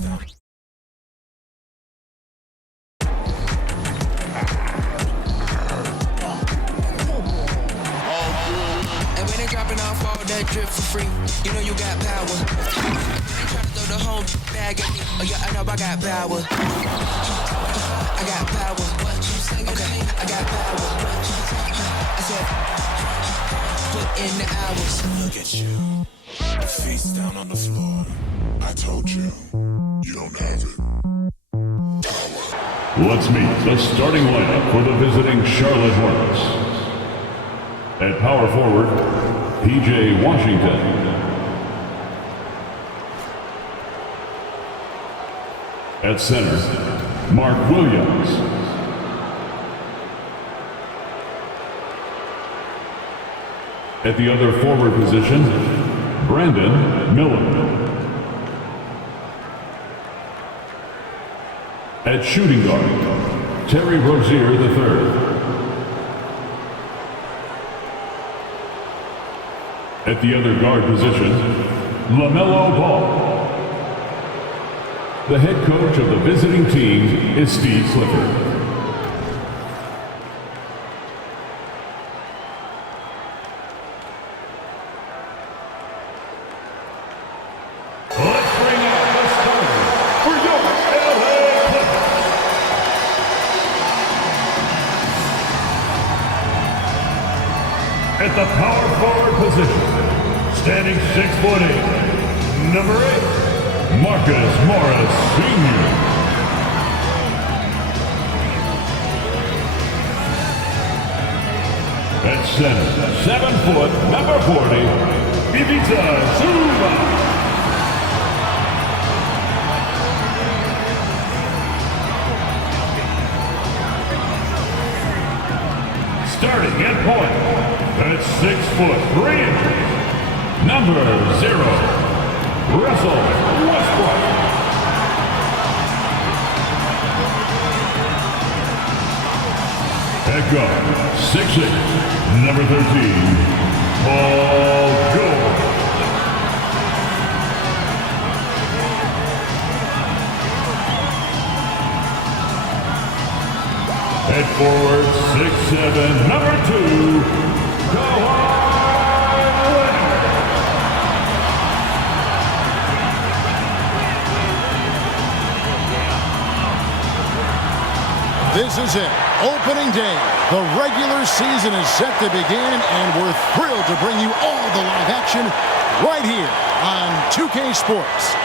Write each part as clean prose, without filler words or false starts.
And when they dropping off all that drip for free, you know you got power. They try to throw the whole bag at me. Oh yeah, I know I got power. I got power. Okay, I got power. I said, put in the hours. Look at you, face down on the floor. I told you, you don't have it. Let's meet the starting lineup for the visiting Charlotte Hornets. At power forward, PJ Washington. At center, Mark Williams. At the other forward position, Brandon Miller. At shooting guard, Terry Rozier III. At the other guard position, LaMelo Ball. The head coach of the visiting team is Steve Clifford. Let's bring out the starter for your LA Clippers. At the power forward position, standing 6'8", number 8, Marcus Morris Sr. At center, 7 foot, number 40, Ivica Zubac. Starting at point, at 6 foot 3 inches, number 0, Russell Westbrook. At guard, 6'8", number 13, Paul George. At forward, 6'7", number 2, Kawhi Leonard. This is it. Opening day. The regular season is set to begin, and we're thrilled to bring you all the live action right here on 2K Sports.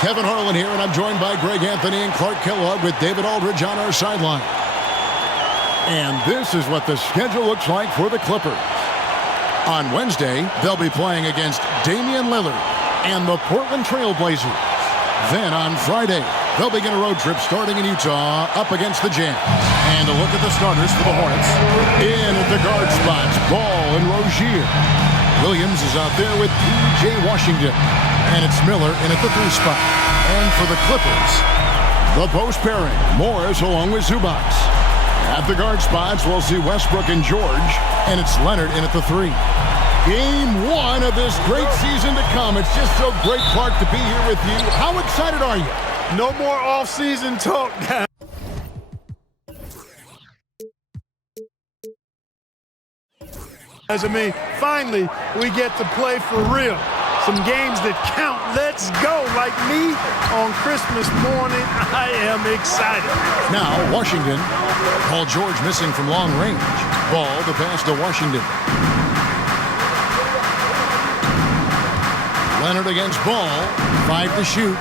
Kevin Harlan here, and I'm joined by Greg Anthony and Clark Kellogg with David Aldridge on our sideline. And this is what the schedule looks like for the Clippers. On Wednesday, they'll be playing against Damian Lillard and the Portland Trail Blazers. Then on Friday, they'll begin a road trip starting in Utah up against the Jazz. And a look at the starters for the Hornets. In at the guard spots, Ball and Rozier. Williams is out there with PJ Washington. And it's Miller in at the 3 spot. And for the Clippers, the post pairing, Morris along with Zubac. At the guard spots, we'll see Westbrook and George, and it's Leonard in at the 3. Game 1 of this great season to come. It's just so great, Clark, to be here with you. How excited are you? No more off-season talk, guys. I mean, finally, we get to play for real. Some games that count. Let's go. Like me on Christmas morning, I am excited. Now, Washington. Paul George missing from long range. Ball, the pass to Washington. Leonard against Ball. 5 to shoot.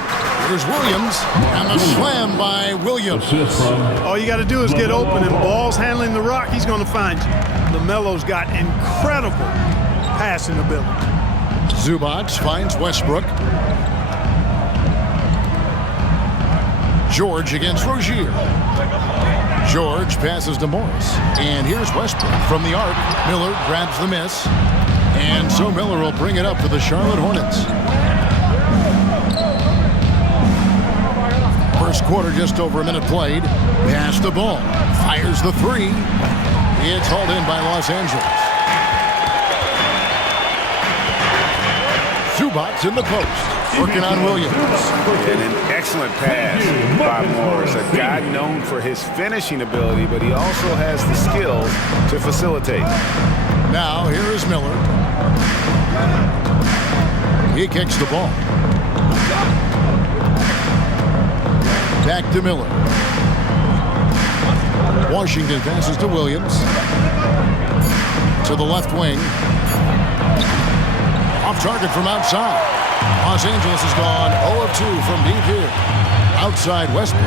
Here's Williams. And the slam by Williams. All you got to do is get open, and Ball's handling the rock. He's going to find you. LaMelo's got incredible passing ability. Zubac finds Westbrook. George against Rozier. George passes to Morris. And here's Westbrook from the arc. Miller grabs the miss. And so Miller will bring it up for the Charlotte Hornets. First quarter, just over a minute played. Pass the ball. Fires the 3. It's hauled in by Los Angeles. Zubac's in the post, working on Williams. And an excellent pass by Morris, a guy known for his finishing ability, but he also has the skills to facilitate. Now, here is Miller. He kicks the ball. Back to Miller. Washington passes to Williams. To the left wing. Off target from outside. Los Angeles has gone 0 of 2 from deep here. Outside Westbrook.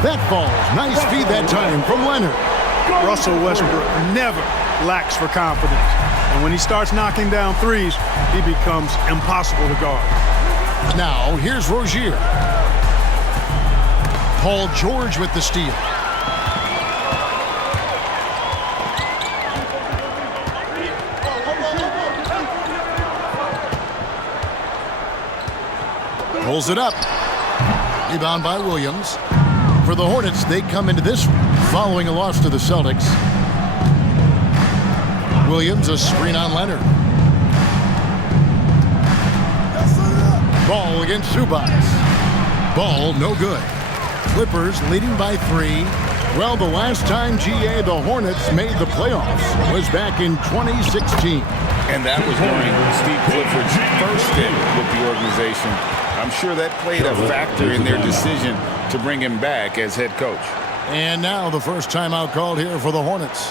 That falls. Nice feed that time from Leonard. Russell Westbrook never lacks for confidence. And when he starts knocking down threes, he becomes impossible to guard. Now, here's Rozier. Paul George with the steal. Pulls it up. Rebound by Williams. For the Hornets, they come into this following a loss to the Celtics. Williams, a screen on Leonard. Ball against Zubac. Ball, no good. Clippers leading by 3. Well, the last time GA the Hornets made the playoffs was back in 2016. And that was during Steve Clifford's first stint with the organization. I'm sure that played a factor in their decision to bring him back as head coach. And now the first timeout called here for the Hornets.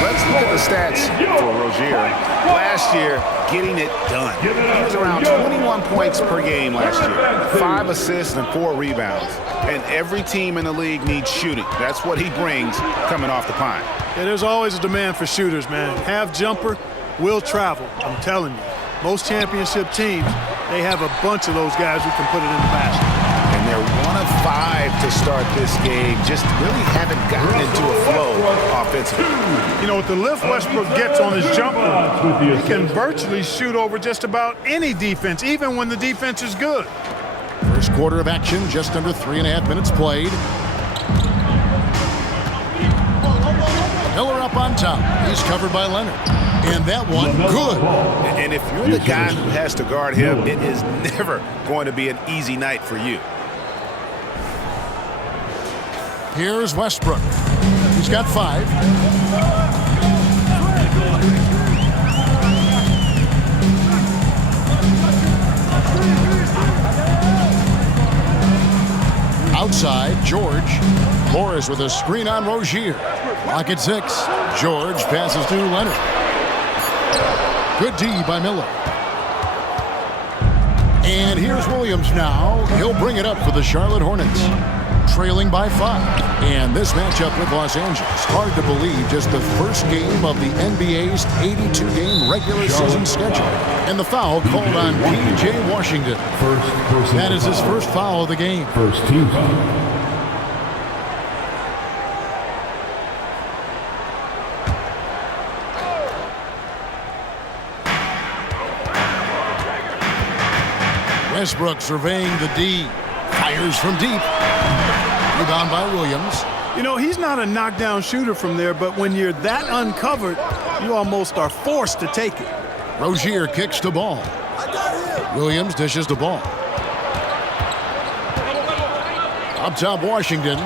Let's look at the stats for Rozier. Last year, getting it done. He was around 21 points per game last year. 5 assists and 4 rebounds. And every team in the league needs shooting. That's what he brings coming off the pine. Yeah, there's always a demand for shooters, man. Half jumper will travel, I'm telling you. Most championship teams, they have a bunch of those guys who can put it in the basket. And they're 1 of 5 to start this game. Just really haven't gotten into a flow offensively. You know, with the lift Westbrook gets on his jumper, he can virtually shoot over just about any defense, even when the defense is good. First quarter of action, just under 3.5 minutes played. Miller up on top. He's covered by Leonard. And that one, good. And if you're the guy who has to guard him, it is never going to be an easy night for you. Here's Westbrook. He's got 5. Outside, George. Morris with a screen on Rozier. Lock at 6. George passes to Leonard. Good D by Miller. And here's Williams now. He'll bring it up for the Charlotte Hornets. Trailing by 5. And this matchup with Los Angeles, hard to believe, just the first game of the NBA's 82-game regular season schedule. And the foul called on P.J. Washington. That is his first foul of the game. First team foul. Westbrook surveying the D. Fires from deep. Rebound by Williams. You know, he's not a knockdown shooter from there, but when you're that uncovered, you almost are forced to take it. Rozier kicks the ball. Williams dishes the ball. Up top, Washington.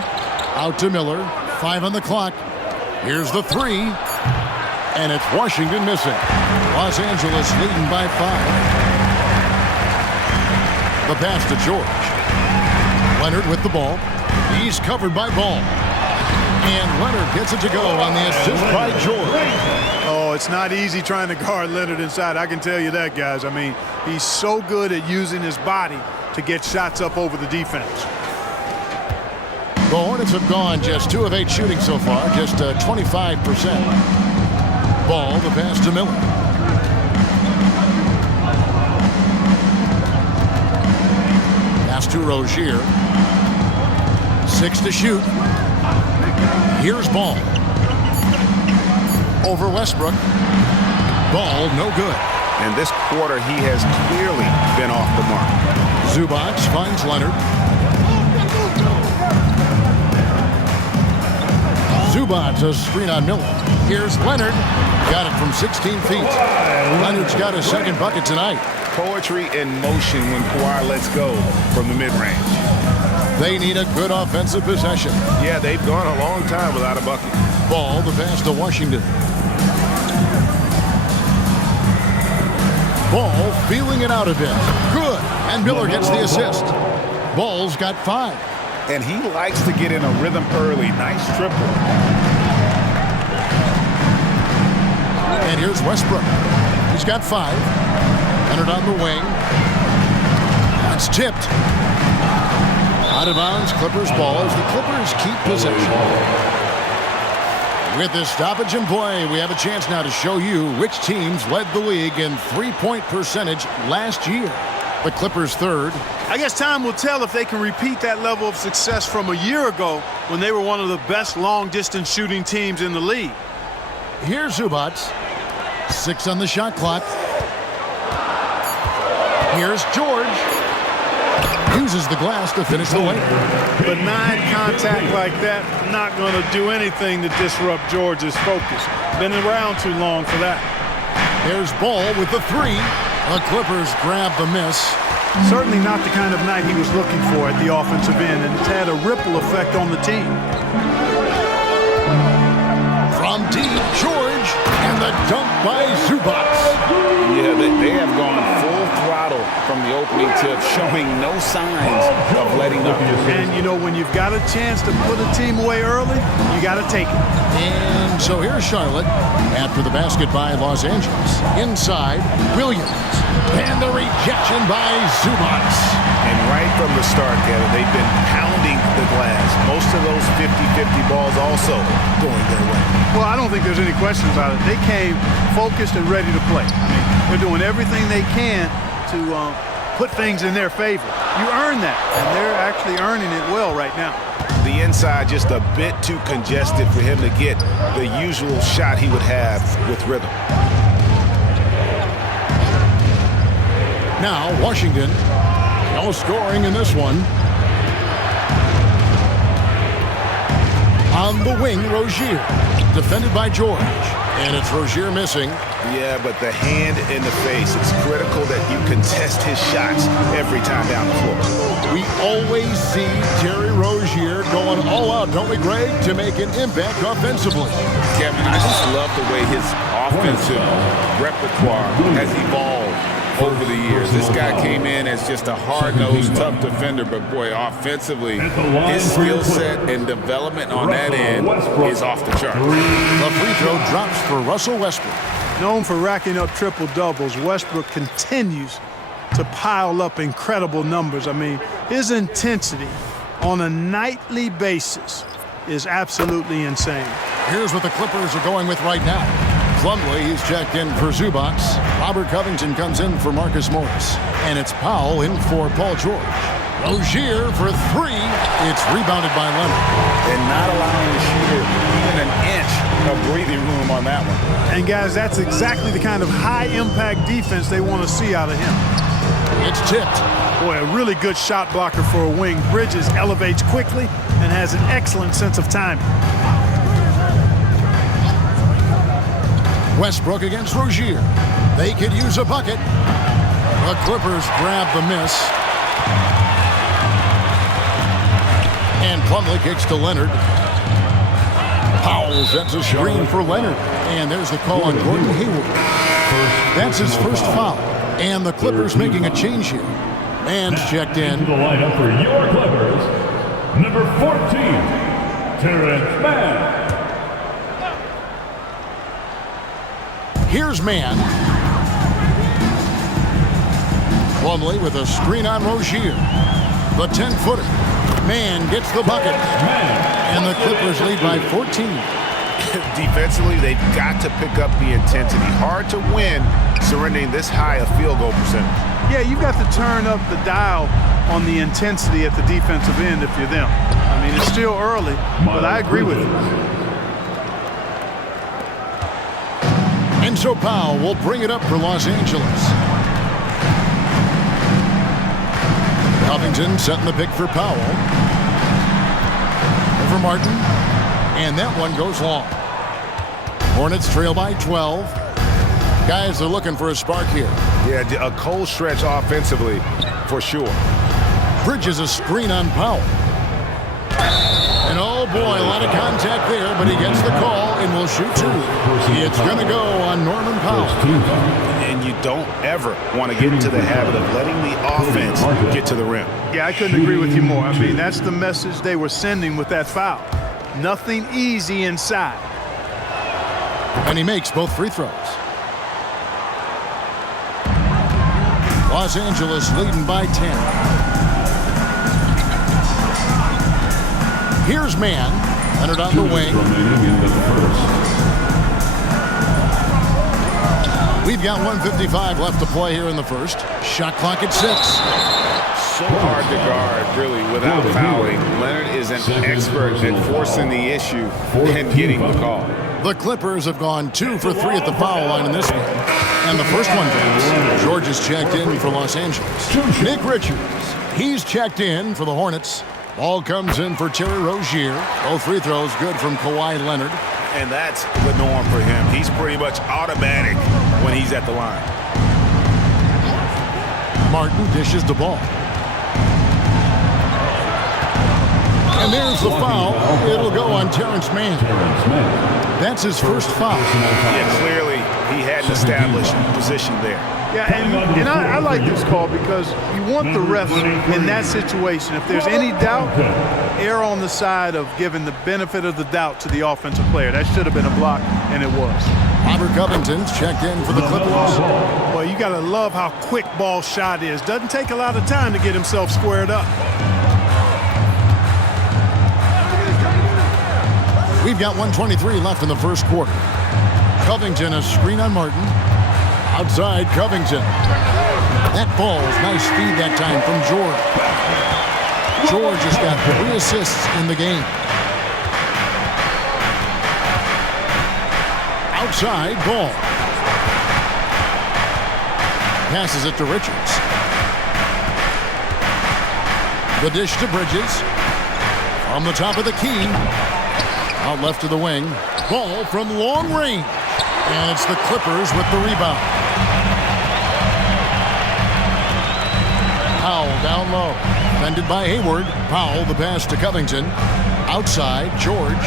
Out to Miller. 5 on the clock. Here's the 3. And it's Washington missing. Los Angeles leading by 5. The pass to George. Leonard with the ball. He's covered by Ball. And Leonard gets it to go on the assist by George. Oh, it's not easy trying to guard Leonard inside. I can tell you that, guys. I mean, he's so good at using his body to get shots up over the defense. The Hornets have gone just 2 of 8 shooting so far, just 25%. Ball, the pass to Miller. Pass to Rozier. 6 to shoot. Here's Ball. Over Westbrook. Ball, no good. And this quarter, he has clearly been off the mark. Zubac finds Leonard. Zubats a screen on Miller. Here's Leonard. Got it from 16 feet. Leonard's got his second bucket tonight. Poetry in motion when Quasar lets go from the mid-range. They need a good offensive possession. Yeah, they've gone a long time without a bucket. Ball, the pass to Washington. Ball feeling it out a bit. Good. And Miller gets the assist. Ball's got 5. And he likes to get in a rhythm early. Nice triple. And here's Westbrook. He's got 5. Leonard on the wing. It's tipped. Out of bounds, Clippers ball as the Clippers keep possession. With this stoppage in play, we have a chance now to show you which teams led the league in three-point percentage last year. The Clippers third. I guess time will tell if they can repeat that level of success from a year ago when they were one of the best long-distance shooting teams in the league. Here's Zubats. 6 on the shot clock. Here's George. Uses the glass to finish the layup. Benign contact like that, not going to do anything to disrupt George's focus. Been around too long for that. There's Ball with the 3. The Clippers grab the miss. Certainly not the kind of night he was looking for at the offensive end, and it's had a ripple effect on the team. From deep, George, and the dunk by Zubats. Yeah, they have gone full throttle from the opening tip, showing no signs of letting up. And, you know, when you've got a chance to put a team away early, you got to take it. And so here's Charlotte after the basket by Los Angeles. Inside, Williams. And the rejection by Zubats. And right from the start, Kevin, they've been pounding the glass. Most of those 50-50 balls also going their way. Well, I don't think there's any question about it. They came focused and ready to play. I mean, they're doing everything they can to put things in their favor. You earn that, and they're actually earning it well right now. The inside just a bit too congested for him to get the usual shot he would have with rhythm. Now, Washington, no scoring in this one. On the wing, Rozier, defended by George. And it's Rozier missing. Yeah, but the hand in the face, it's critical that you contest his shots every time down the floor. We always see Terry Rozier going all out, don't we, Greg, to make an impact offensively. Kevin, I just love the way his offensive repertoire has evolved over the years. This guy came in as just a hard-nosed, tough defender, but boy, offensively, his skill set and development on that end is off the chart. The free throw drops for Russell Westbrook. Known for racking up triple-doubles, Westbrook continues to pile up incredible numbers. I mean, his intensity on a nightly basis is absolutely insane. Here's what the Clippers are going with right now. Plumlee, he's checked in for Zubats. Robert Covington comes in for Marcus Morris. And it's Powell in for Paul George. Rozier for 3. It's rebounded by Leonard. And not allowing the shooter even an inch of breathing room on that one. And guys, that's exactly the kind of high-impact defense they want to see out of him. It's tipped. Boy, a really good shot blocker for a wing. Bridges elevates quickly and has an excellent sense of timing. Westbrook against Rozier. They could use a bucket. The Clippers grab the miss. And Plumlee kicks to Leonard. Powell sets a screen for Leonard. And there's the call on Gordon Hayward. That's his first foul. And the Clippers making a change here. Man's checked in. The lineup for your Clippers, number 14, Terrence Mann. Here's Mann. Plumlee with a screen on Rozier. The 10-footer. Mann gets the bucket. And the Clippers lead by 14. Defensively, they've got to pick up the intensity. Hard to win surrendering this high a field goal percentage. Yeah, you've got to turn up the dial on the intensity at the defensive end if you're them. I mean, it's still early, but I agree with you. And so Powell will bring it up for Los Angeles. Covington setting the pick for Powell. Over Martin. And that one goes long. Hornets trail by 12. Guys are looking for a spark here. Yeah, a cold stretch offensively for sure. Bridges a screen on Powell. And oh boy, a lot of contact there, but he gets the call and will shoot two. It's going to go on Norman Powell. And you don't ever want to get into the habit of letting the offense get to the rim. Yeah, I couldn't agree with you more. I mean, that's the message they were sending with that foul. Nothing easy inside. And he makes both free throws. Los Angeles leading by 10. Here's man. Leonard on the wing. We've got 1:55 left to play here in the first. Shot clock at 6. So hard to guard, really, without fouling. Leonard is an expert at forcing the issue and getting the call. The Clippers have gone 2 for 3 at the foul line in this one. And the first one goes. George is checked in for Los Angeles. Nick Richards, he's checked in for the Hornets. Ball comes in for Terry Rozier. Both free throws good from Kawhi Leonard. And that's the norm for him. He's pretty much automatic when he's at the line. Martin dishes the ball. And there's the foul. It'll go on Terrence Mann. That's his first foul. Yeah, clearly he had an established position there. Yeah, and I like this call because you want the refs in that situation. If there's any doubt, err on the side of giving the benefit of the doubt to the offensive player. That should have been a block, and it was. Robert Covington's checked in for the Clippers. Well, you got to love how quick ball shot is. Doesn't take a lot of time to get himself squared up. We've got 1:23 left in the first quarter. Covington, a screen on Martin. Outside, Covington. That ball's nice feed that time from George. George has got 3 assists in the game. Outside, ball. Passes it to Richards. The dish to Bridges. On the top of the key. Out left to the wing. Ball from long range. And it's the Clippers with the rebound. Powell down low. Defended by Hayward. Powell, the pass to Covington. Outside, George.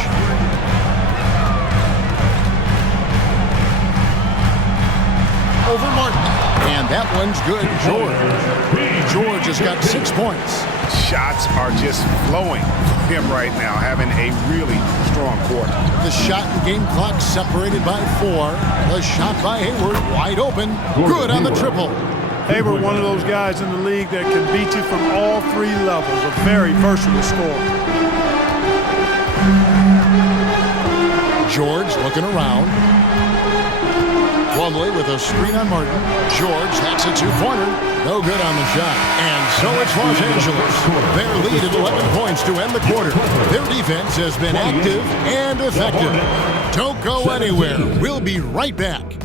Over Martin. And that one's good, George. George has got 6 points. Shots are just flowing for him right now, having a really strong quarter. The shot and game clock separated by 4. The shot by Hayward, wide open. Good on the triple. Hayward, one of those guys in the league that can beat you from all 3 levels. A very versatile scorer. George looking around. Plumlee with a screen on Martin. George, that's a 2-pointer. No good on the shot. And so it's Los Angeles. Their lead at 11 points to end the quarter. Their defense has been active and effective. Don't go anywhere. We'll be right back.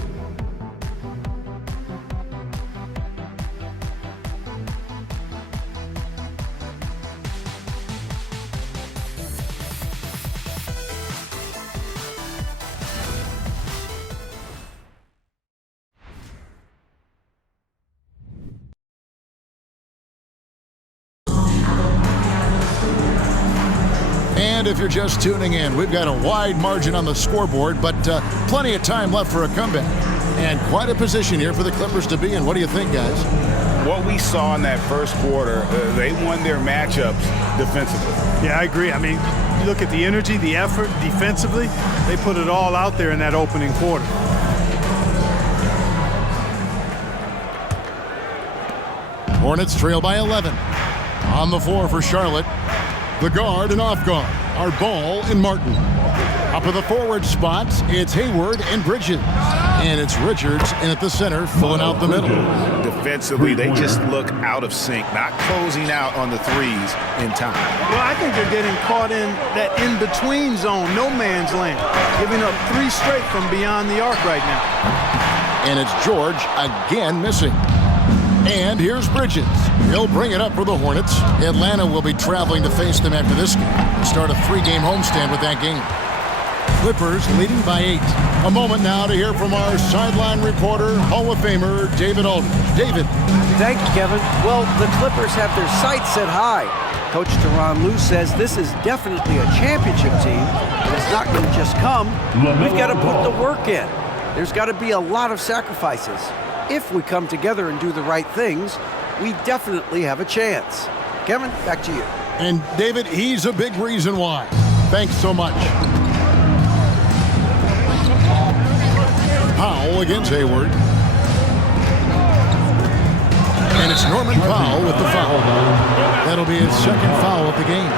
And if you're just tuning in, we've got a wide margin on the scoreboard, but plenty of time left for a comeback. And quite a position here for the Clippers to be in. What do you think, guys? What we saw in that first quarter, they won their matchups defensively. Yeah, I agree. I mean, you look at the energy, the effort defensively, they put it all out there in that opening quarter. Hornets trail by 11. On the floor for Charlotte. The guard and off guard are Ball and Martin. Up in the forward spots, it's Hayward and Bridges. And it's Richards in at the center, filling out the middle. Defensively, they just look out of sync, not closing out on the threes in time. Well, I think they're getting caught in that in-between zone, no man's land, giving up 3 straight from beyond the arc right now. And it's George again missing. And here's Bridges. He'll bring it up for the Hornets. Atlanta will be traveling to face them after this game. They'll start a 3-game homestand with that game. Clippers leading by 8. A moment now to hear from our sideline reporter, Hall of Famer David Aldridge. David. Thank you, Kevin. Well, the Clippers have their sights set high. Coach Tyronn Lue says this is definitely a championship team, and it's not going to just come. We've got to put the work in. There's got to be a lot of sacrifices. If we come together and do the right things, we definitely have a chance. Kevin, back to you. And David, he's a big reason why. Thanks so much. Powell against Hayward. And it's Norman Powell with the foul. That'll be his second foul of the game.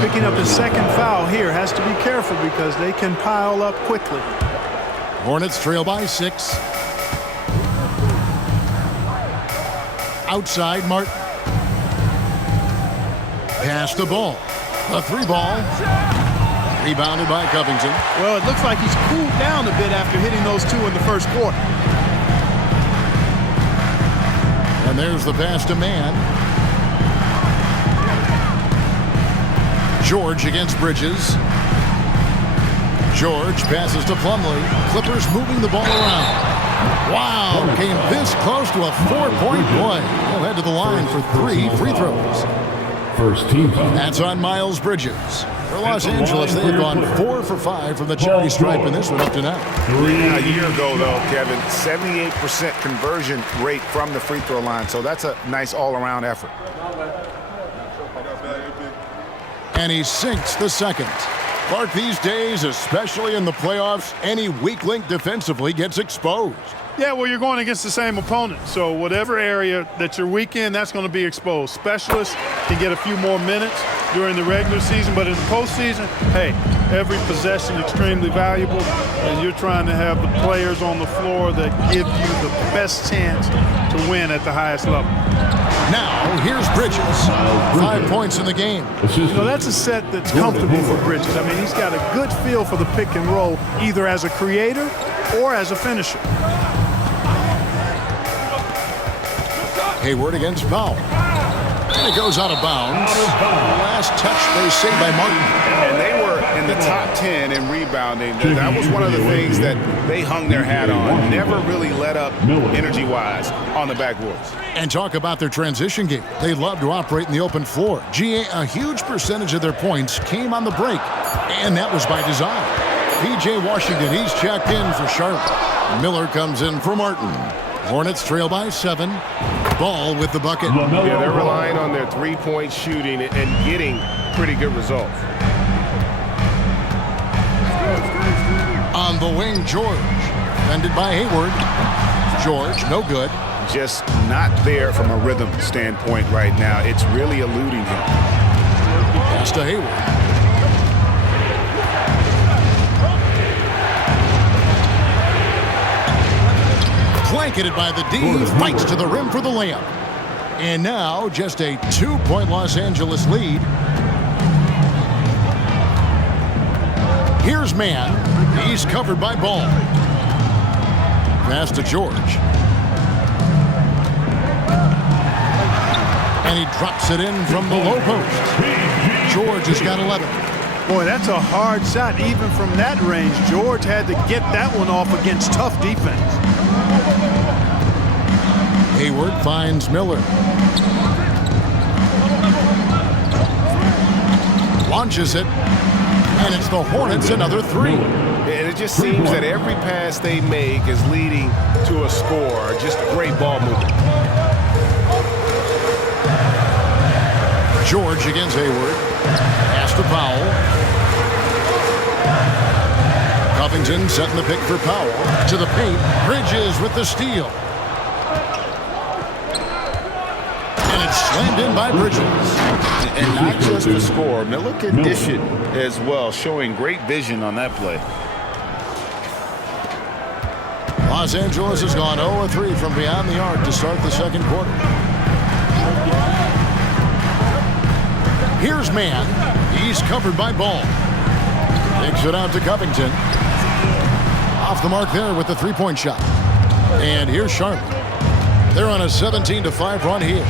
Picking up his second foul here, has to be careful because they can pile up quickly. Hornets trail by 6. Outside, Martin. Pass the ball. A 3-ball. Rebounded by Covington. Well, it looks like he's cooled down a bit after hitting those 2 in the first quarter. And there's the pass to Mann. George against Bridges. George passes to Plumlee. Clippers moving the ball around. Wow, came this close to a 4-point play. He'll head to the line for 3 free throws. First team foul. That's on Miles Bridges. For Los Angeles, they've gone 4 for 5 from the charity stripe in this one up to now. A year ago, though, Kevin, 78% conversion rate from the free throw line. So that's a nice all-around effort. And he sinks the second. Clark, these days, especially in the playoffs, any weak link defensively gets exposed. Yeah, well, you're going against the same opponent. So whatever area that you're weak in, that's going to be exposed. Specialists can get a few more minutes during the regular season, but in the postseason, hey, every possession extremely valuable, and you're trying to have the players on the floor that give you the best chance to win at the highest level. Now, here's Bridges. 5 points in the game. You know, that's a set that's comfortable for Bridges. I mean, he's got a good feel for the pick and roll, either as a creator or as a finisher. Hayward against Powell. And it goes out of bounds. Last touch, they say, by Martin. And they were in the top 10 in rebounding. That was one of the things that they hung their hat on. Never really let up energy-wise on the backboards. And talk about their transition game. They love to operate in the open floor. A huge percentage of their points came on the break, and that was by design. P.J. Washington, he's checked in for Charlotte. Miller comes in for Martin. Hornets trail by 7. Ball with the bucket. Yeah, they're relying on their three-point shooting and getting pretty good results. On the wing, George. Defended by Hayward. George, no good. Just not there from a rhythm standpoint right now. It's really eluding him. Pass to Hayward. Blanketed by the D, fights to the rim for the layup. And now, just a 2-point Los Angeles lead. Here's Mann. He's covered by Ball. Pass to George. And he drops it in from the low post. George has got 11. Boy, that's a hard shot even from that range. George had to get that one off against tough defense. Hayward finds Miller. Launches it. And it's the Hornets another 3. And it just seems that every pass they make is leading to a score. Just great ball movement. George against Hayward. Pass to Powell. Covington setting the pick for Powell. To the paint. Bridges with the steal. And it's slammed in by Bridges. And not just the score. Miller can dish it as well, showing great vision on that play. Los Angeles has gone 0-3 from beyond the arc to start the second quarter. Here's Mann. He's covered by Ball. Takes it out to Covington. Off the mark there with the 3-point shot. And here's Charlotte. They're on a 17-5 run here.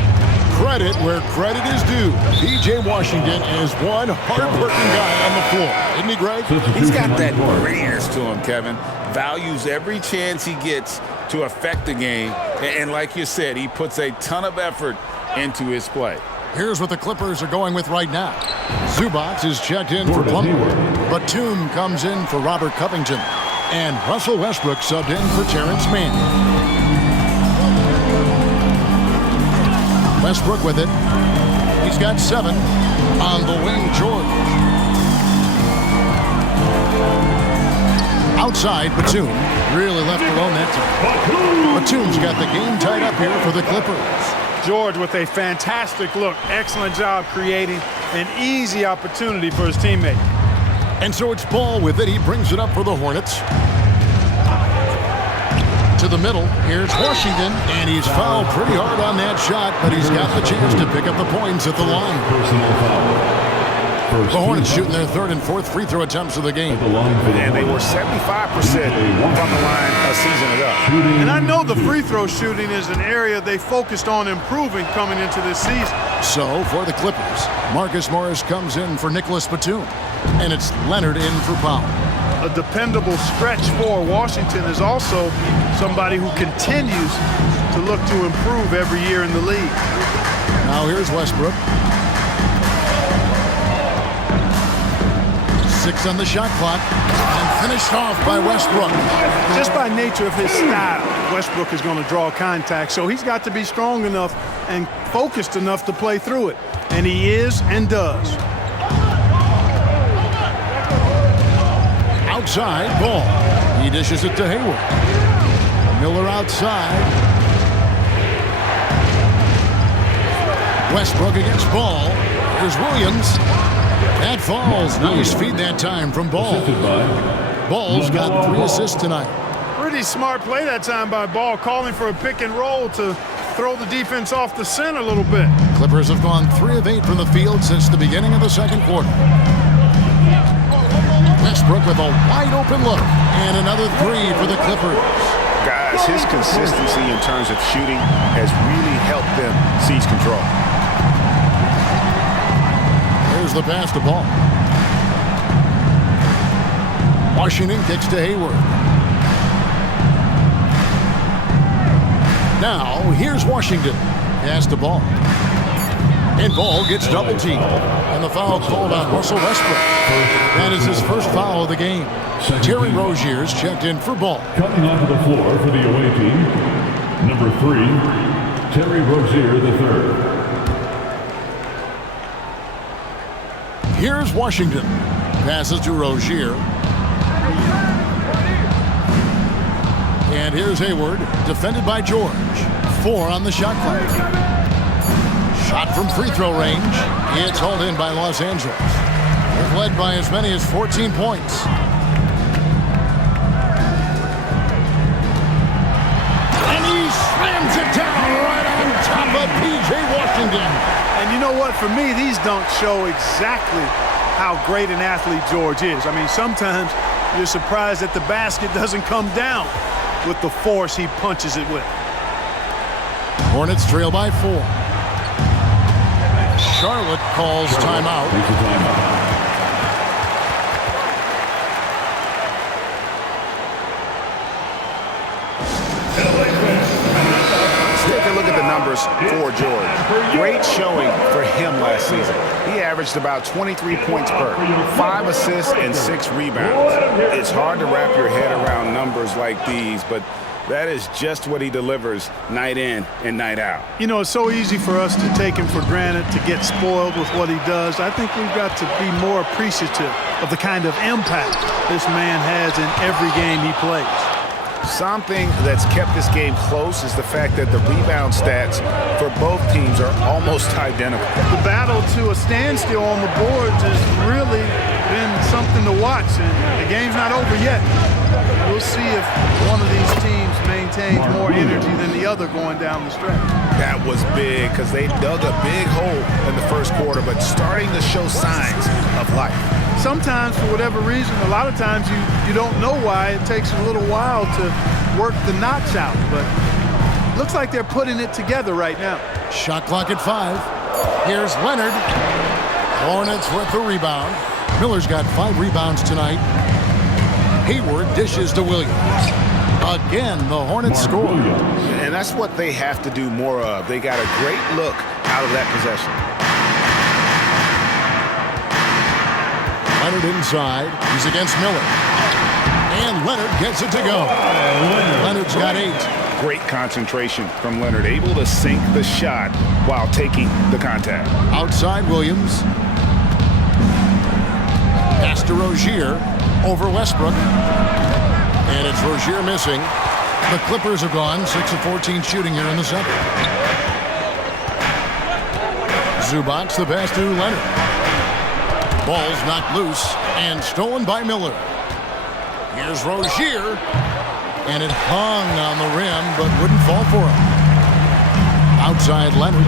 credit where credit is due. P.J. Washington is one hard-working guy on the floor. Isn't he, Greg? He's got that greenness to him, Kevin. Values every chance he gets to affect the game. And like you said, he puts a ton of effort into his play. Here's what the Clippers are going with right now. Zubac is checked in for Plumlee. Batum comes in for Robert Covington. And Russell Westbrook subbed in for Terrence Mann. Westbrook with it. He's got 7. On the wing, George. Outside, Batum. Really left alone that time. Batum's got the game tied up here for the Clippers. George with a fantastic look. Excellent job creating an easy opportunity for his teammate. And so it's Ball with it. He brings it up for the Hornets. To the middle. Here's Washington. And he's fouled pretty hard on that shot, but he's got the chance to pick up the points at the line. Personal foul. The Hornets shooting their 3rd and 4th free throw attempts of the game. And they were 75% from the line a season ago. And I know the free throw shooting is an area they focused on improving coming into this season. So for the Clippers, Marcus Morris comes in for Nicholas Batum. And it's Leonard in for Powell. A dependable stretch for Washington is also somebody who continues to look to improve every year in the league. Now here's Westbrook. 6 on the shot clock, and finished off by Westbrook. Just by nature of his style, Westbrook is going to draw contact, so he's got to be strong enough and focused enough to play through it. And he is and does. Outside, Ball. He dishes it to Hayward. Miller outside. Westbrook against Ball. Here's Williams. That falls. Nice feed that time from Ball. Ball's got 3 assists tonight. Pretty smart play that time by Ball, calling for a pick and roll to throw the defense off the center a little bit. Clippers have gone 3 of 8 from the field since the beginning of the 2nd quarter. Westbrook with a wide open look. And another 3 for the Clippers. Guys, his consistency in terms of shooting has really helped them seize control. Here's the pass to Ball. Washington kicks to Hayward. Now, here's Washington. Pass the Ball. And Ball gets double teamed. And the foul called on Russell Westbrook. That is his first foul of the game. Terry Rozier's checked in for Ball. Coming onto the floor for the away team, number 3, Terry Rozier III. Here's Washington. Passes to Rozier. And here's Hayward, defended by George. 4 on the shot clock. Shot from free throw range. It's hauled in by Los Angeles. They've led by as many as 14 points. And he slams it down right on top of P.J. Washington. And you know what? For me, these dunks show exactly how great an athlete George is. I mean, sometimes you're surprised that the basket doesn't come down with the force he punches it with. Hornets trail by 4. Charlotte calls timeout. Take a look at the numbers for George. Great showing for him last season. He averaged about 23 points per, 5 assists and 6 rebounds. It's hard to wrap your head around numbers like these, but that is just what he delivers night in and night out. You know, it's so easy for us to take him for granted, to get spoiled with what he does. I think we've got to be more appreciative of the kind of impact this man has in every game he plays. Something that's kept this game close is the fact that the rebound stats for both teams are almost identical. The battle to a standstill on the boards has really been something to watch, and the game's not over yet. We'll see if one of these teams maintains more energy than the other going down the stretch. That was big because they dug a big hole in the first quarter, but starting to show signs of life. Sometimes, for whatever reason, a lot of times you don't know why. It takes a little while to work the knots out, but looks like they're putting it together right now. Shot clock at 5. Here's Leonard. Hornets with the rebound. Miller's got 5 rebounds tonight. Hayward dishes to Williams. Again, the Hornets score. And that's what they have to do more of. They got a great look out of that possession. Leonard inside. He's against Miller. And Leonard gets it to go. Leonard's got 8. Great concentration from Leonard, able to sink the shot while taking the contact. Outside Williams. Pass to Rozier over Westbrook. And it's Rozier missing. The Clippers are gone, 6 of 14 shooting here in the second. Zubac, the pass to Leonard. Ball's knocked loose and stolen by Miller. Here's Rozier. And it hung on the rim, but wouldn't fall for him. Outside Leonard.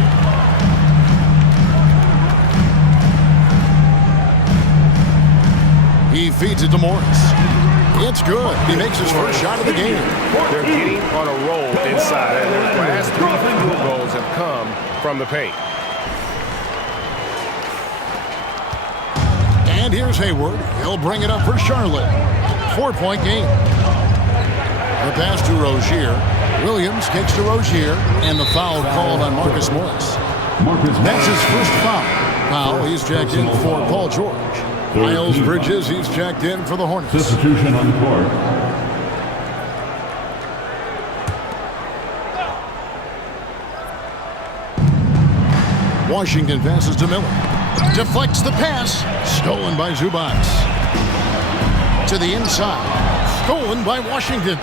He feeds it to Morris. It's good. He makes his first shot of the game. They're getting on a roll inside, and their last 3 field goals have come from the paint. And here's Hayward. He'll bring it up for Charlotte. 4-point game. The pass to Rozier. Williams kicks to Rozier, and the foul called on Marcus Morris. That's his first foul. Now he's checked in for Paul George. Miles Bridges, he's checked in for the Hornets. Substitution on the court. Washington passes to Miller. Deflects the pass. Stolen by Zubac. To the inside. Stolen by Washington.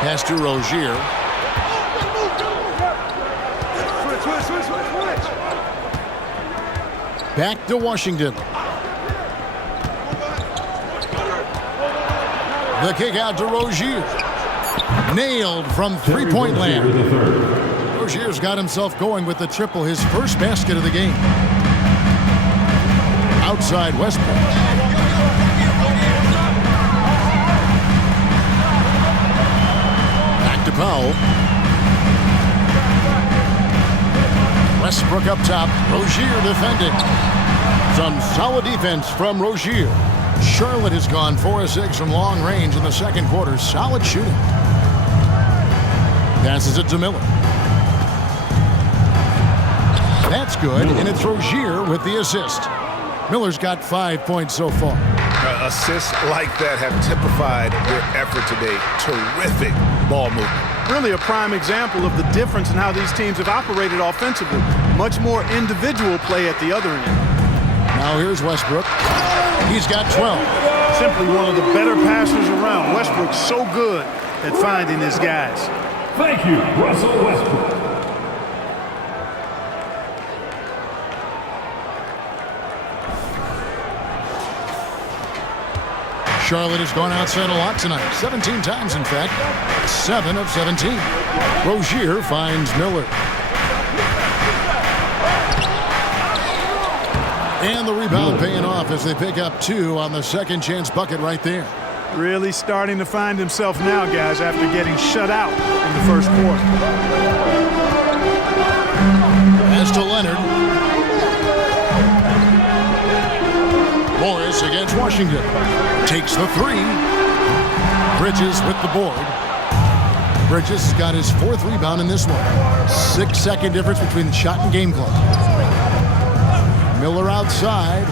Pass to Rozier. Back to Washington. The kick out to Rozier. Nailed from three-point land. Rozier's got himself going with the triple, his first basket of the game. Outside Westbrook. Back to Powell. Westbrook up top. Rozier defending. Some solid defense from Rozier. Charlotte has gone 4 of 6 from long range in the second quarter. Solid shooting. Passes it to Miller. That's good, and it's Rozier with the assist. Miller's got 5 points so far. Assists like that have typified their effort today. Terrific ball movement. Really a prime example of the difference in how these teams have operated offensively. Much more individual play at the other end. Now here's Westbrook. He's got 12. Simply one of the better passers around. Westbrook's so good at finding his guys. Thank you, Russell Westbrook. Charlotte has gone outside a lot tonight. 17 times, in fact. 7 of 17. Rozier finds Miller. And the rebound paying off as they pick up 2 on the second chance bucket right there. Really starting to find himself now, guys, after getting shut out in the first quarter. As to Leonard. Morris against Washington. Takes the 3. Bridges with the board. Bridges has got his 4th rebound in this one. 6-second difference between the shot and game clock. Miller outside.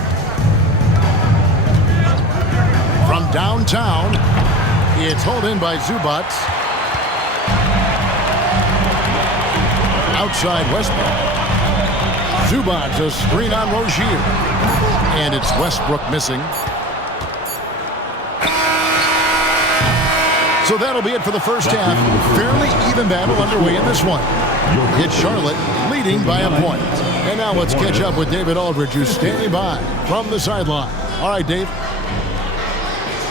From downtown, it's hauled in by Zubac. Outside Westbrook. Zubac, a screen on Rozier. And it's Westbrook missing. So that'll be it for the first half. Fairly even battle underway in this one. It's Charlotte leading by a point. And now let's catch up with David Aldridge, who's standing by from the sideline. All right, Dave.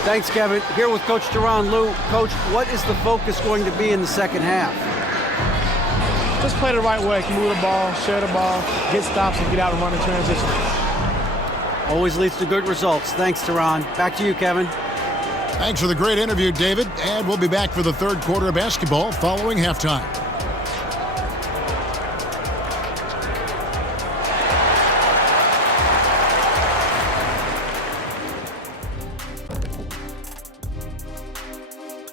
Thanks, Kevin. Here with Coach Tyronn Lue. Coach, what is the focus going to be in the second half? Just play the right way. Move the ball, share the ball, get stops, and get out and run in transition. Always leads to good results. Thanks, Tyronn. Back to you, Kevin. Thanks for the great interview, David. And we'll be back for the third quarter of basketball following halftime.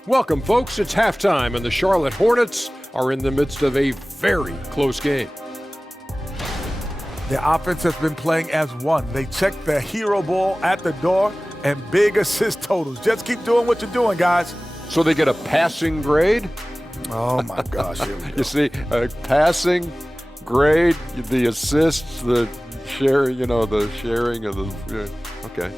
Welcome, folks. It's halftime, and the Charlotte Hornets are in the midst of a very close game. The offense has been playing as one. They check the hero ball at the door and big assist totals. Just keep doing what you're doing, guys. So they get a passing grade? Oh, my gosh. Here we go. You see, a passing grade, the assists, the sharing, the sharing of the... Okay.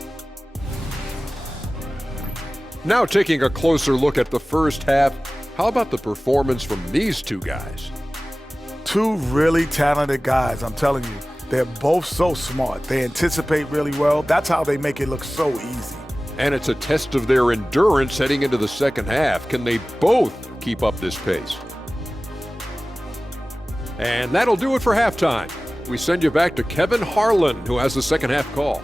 Now taking a closer look at the first half, how about the performance from these two guys? Two really talented guys, I'm telling you. They're both so smart. They anticipate really well. That's how they make it look so easy. And it's a test of their endurance heading into the second half. Can they both keep up this pace? And that'll do it for halftime. We send you back to Kevin Harlan, who has the second half call.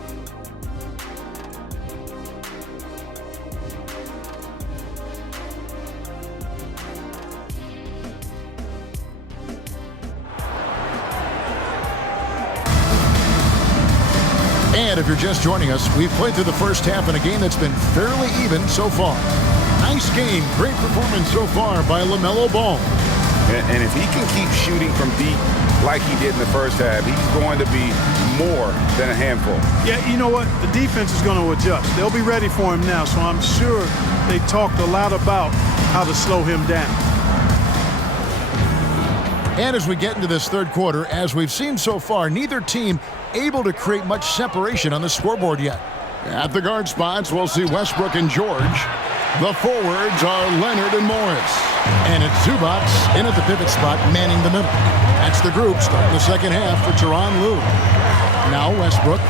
And if you're just joining us, we've played through the first half in a game that's been fairly even so far. Nice game, great performance so far by LaMelo Ball. And if he can keep shooting from deep like he did in the first half, he's going to be more than a handful. Yeah, you know what? The defense is going to adjust. They'll be ready for him now, so I'm sure they talked a lot about how to slow him down. And as we get into this third quarter, as we've seen so far, neither team able to create much separation on the scoreboard yet. At the guard spots, we'll see Westbrook and George. The forwards are Leonard and Morris. And it's Zubac in at the pivot spot, manning the middle. That's the group starting the second half for Tyronn Lue. Now Westbrook,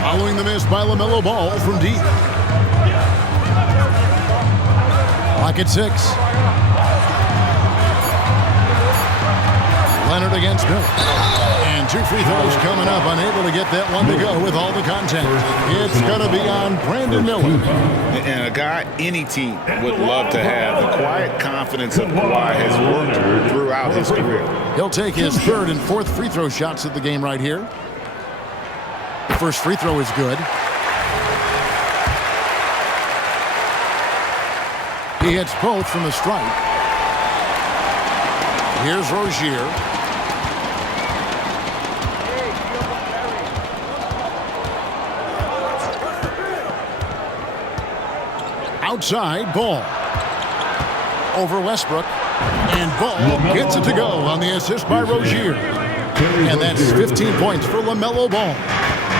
following the miss by LaMelo Ball from deep. Clock at 6. Leonard against Miller. And two free throws coming up, unable to get that one to go with all the contact. It's going to be on Brandon Miller. And a guy any team would love to have. The quiet confidence of Kawhi has worked throughout his career. He'll take his third and fourth free throw shots of the game right here. The first free throw is good. He hits both from the stripe. Here's Rozier. Outside, Ball. Over Westbrook. And Ball gets it to go on the assist by Rozier. And that's 15 points for LaMelo Ball.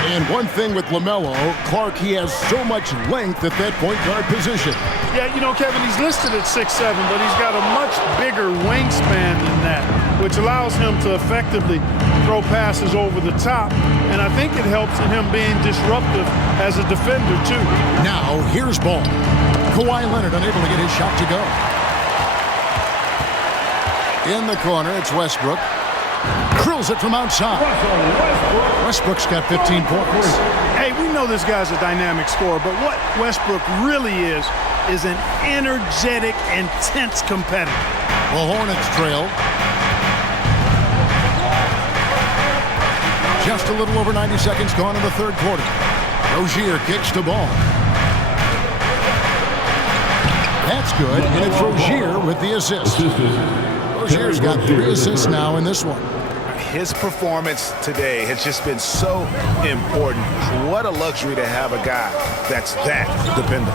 And one thing with LaMelo, Clark, he has so much length at that point guard position. Yeah, you know, Kevin, he's listed at 6'7", but he's got a much bigger wingspan than that, which allows him to effectively throw passes over the top. And I think it helps in him being disruptive as a defender, too. Now, here's Ball. Kawhi Leonard unable to get his shot to go. In the corner, it's Westbrook. Drills it from outside. Westbrook's got 15 points. Hey, we know this guy's a dynamic scorer, but what Westbrook really is an energetic, intense competitor. The Hornets trail. Just a little over 90 seconds gone in the third quarter. Rozier kicks to Ball. That's good, and it's Rozier with the assist. Rozier's got 3 assists now in this one. His performance today has just been so important. What a luxury to have a guy that's that dependable.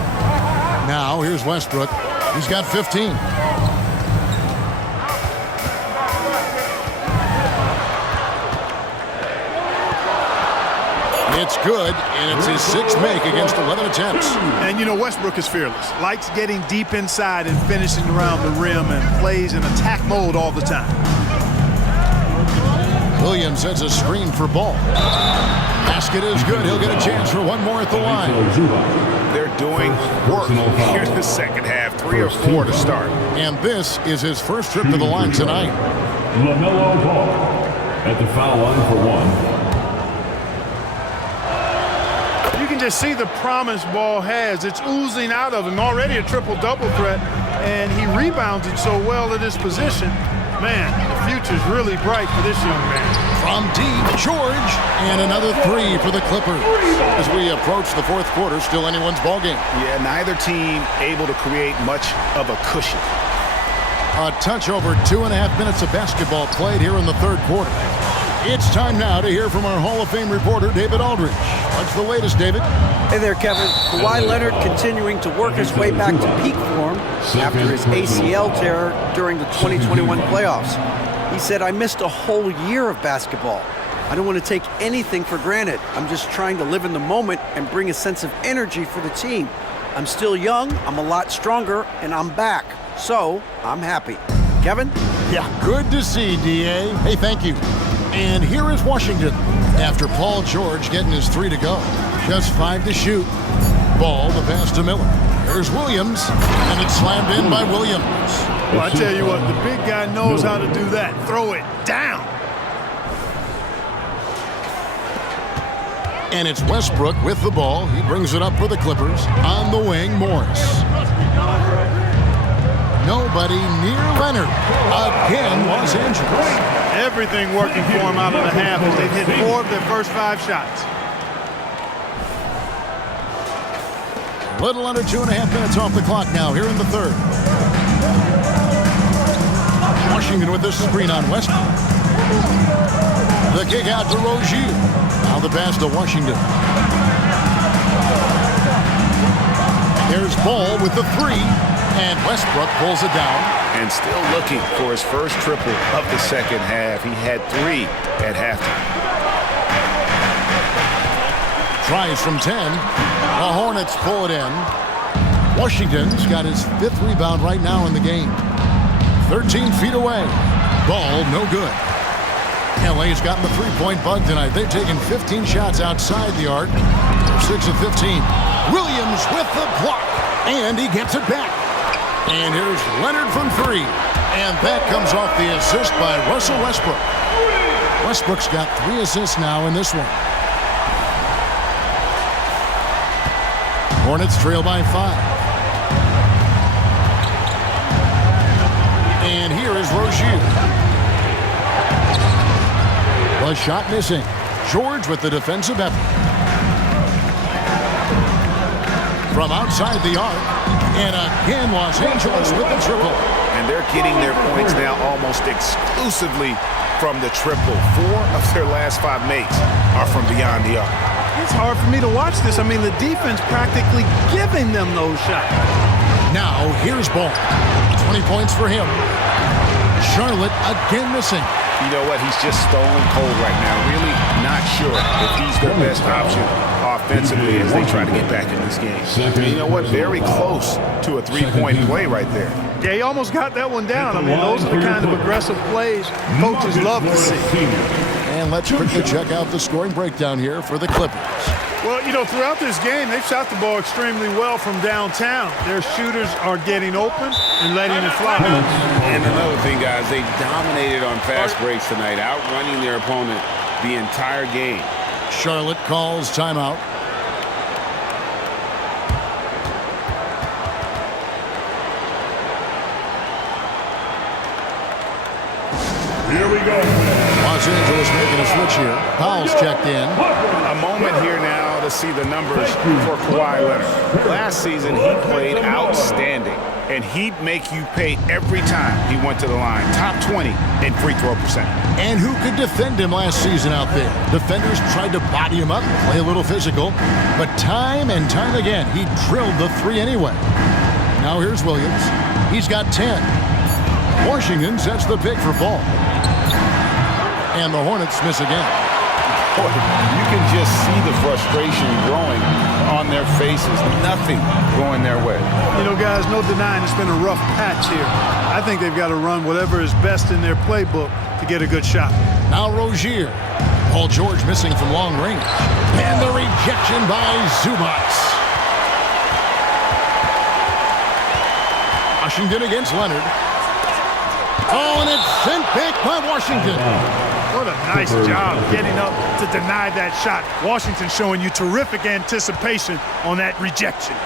Now, here's Westbrook. He's got 15. It's good, and it's his 6th make against 11 attempts. And, you know, Westbrook is fearless. Likes getting deep inside and finishing around the rim and plays in attack mode all the time. Williams sets a screen for Ball. Basket is good. He'll get a chance for one more at the line. They're doing work here in the second half. 3 or 4 to start. And this is his first trip to the line tonight. LaMelo Ball at the foul line for 1. just see the promise Ball has. It's oozing out of him. Already a triple-double threat, and he rebounds it so well at his position. Man, the future's really bright for this young man. From deep, George, and another three for the Clippers. As we approach the fourth quarter, still anyone's ballgame. Yeah, neither team able to create much of a cushion. A touch over 2.5 minutes of basketball played here in the third quarter. It's time now to hear from our Hall of Fame reporter, David Aldridge. What's the latest, David? Hey there, Kevin. Kawhi Leonard continuing to work his way back to peak form after his ACL tear during the 2021 playoffs. He said, "I missed a whole year of basketball. I don't want to take anything for granted. I'm just trying to live in the moment and bring a sense of energy for the team. I'm still young, I'm a lot stronger, and I'm back. So, I'm happy." Kevin? Yeah, good to see, D.A. Hey, thank you. And here is Washington after Paul George getting his 3 to go. Just 5 to shoot. Ball, the pass to Miller. There's Williams, and it's slammed in by Williams. Well, I tell you what, the big guy knows how to do that. Throw it down. And it's Westbrook with the ball. He brings it up for the Clippers. On the wing, Morris. Nobody near Leonard. Again, Los Angeles. Everything working for him out of the half as they've hit 4 of their first 5 shots. A little under 2.5 minutes off the clock now here in the third. Washington with this screen on Westbrook. The kick out to Rozier. Now the pass to Washington. Here's Ball with the 3, and Westbrook pulls it down. And still looking for his first triple of the second half. He had 3 at halftime. Tries from 10. The Hornets pull it in. Washington's got his 5th rebound right now in the game. 13 feet away. Ball no good. LA's gotten the three-point bug tonight. They've taken 15 shots outside the arc. They're 6 of 15. Williams with the block. And he gets it back. And here's Leonard from 3. And that comes off the assist by Russell Westbrook. Westbrook's got 3 assists now in this one. Hornets trail by 5. And here is Rozier. The shot missing. George with the defensive effort. From outside the arc. And again, Los Angeles with the triple. And they're getting their points now almost exclusively from the triple. 4 of their last 5 makes are from beyond the arc. It's hard for me to watch this. I mean, the defense practically giving them those shots. Now, here's Ball. 20 points for him. Charlotte again missing. You know what? He's just stone cold right now. Really not sure if he's their best option offensively as they try to get back in this game. And you know what? Very close to a 3-point play right there. Yeah, he almost got that one down. I mean, those are the kind of aggressive plays coaches love to see. And let's quickly check out the scoring breakdown here for the Clippers. Well, you know, throughout this game, they've shot the ball extremely well from downtown. Their shooters are getting open and letting it fly. And another thing, guys, they dominated on fast breaks tonight, outrunning their opponent the entire game. Charlotte calls timeout. Here we go. Los Angeles making a switch here. Powell's checked in. A moment here now to see the numbers for Kawhi Leonard. Last season, he played outstanding, and he'd make you pay every time he went to the line. Top 20 in free throw percentage. And who could defend him last season out there? Defenders tried to body him up, play a little physical, but time and time again, he drilled the 3 anyway. Now here's Williams. He's got 10. Washington sets the pick for Ball. And the Hornets miss again. Boy, you can just see the frustration growing on their faces. Nothing going their way. You know, guys, no denying it's been a rough patch here. I think they've got to run whatever is best in their playbook to get a good shot. Now Rozier. Paul George missing from long range. And the rejection by Zubac. Washington against Leonard. Oh, and it's sent back by Washington. What a nice job getting up to deny that shot. Washington showing you terrific anticipation on that rejection.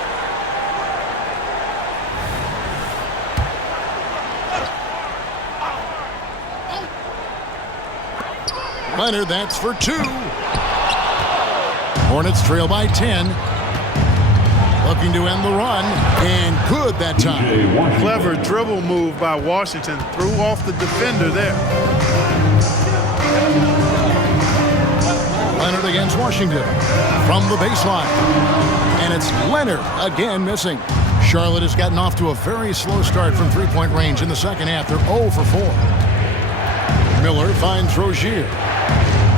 Leonard, that's for 2. Hornets trail by 10. Looking to end the run, and good that time. Clever dribble move by Washington. Threw off the defender there. Leonard against Washington from the baseline. And it's Leonard again missing. Charlotte has gotten off to a very slow start from three-point range in the second half. They're 0 for 4. Miller finds Rozier.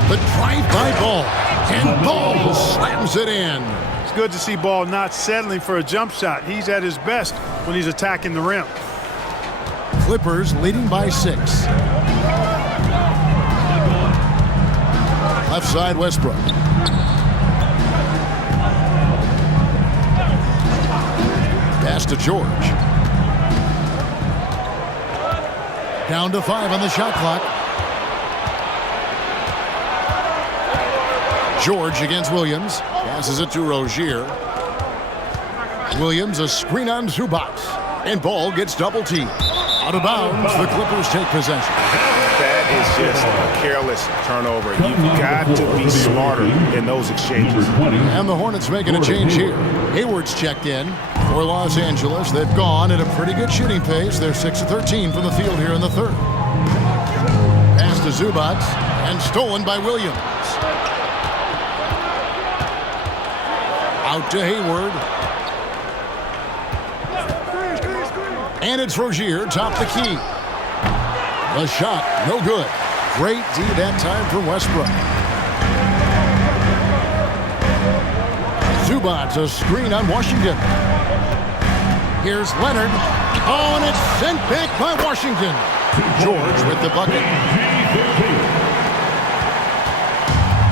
The drive-by Ball. And Ball slams it in. It's good to see Ball not settling for a jump shot. He's at his best when he's attacking the rim. Clippers leading by 6. Left side, Westbrook. Pass to George. Down to 5 on the shot clock. George against Williams. Passes it to Rozier. Williams, a screen on Zubac. And Ball gets double teamed. Out of bounds, the Clippers take possession. That is just a careless turnover. You've got to be smarter in those exchanges. And the Hornets making a change here. Hayward's checked in for Los Angeles. They've gone at a pretty good shooting pace. They're 6 of 13 from the field here in the third. Pass to Zubac and stolen by Williams. Out to Hayward. And it's Rozier, top the key. The shot, no good. Great D that time from Westbrook. Zubac, a screen on Washington. Here's Leonard. Oh, and it's sent back by Washington. George with the bucket.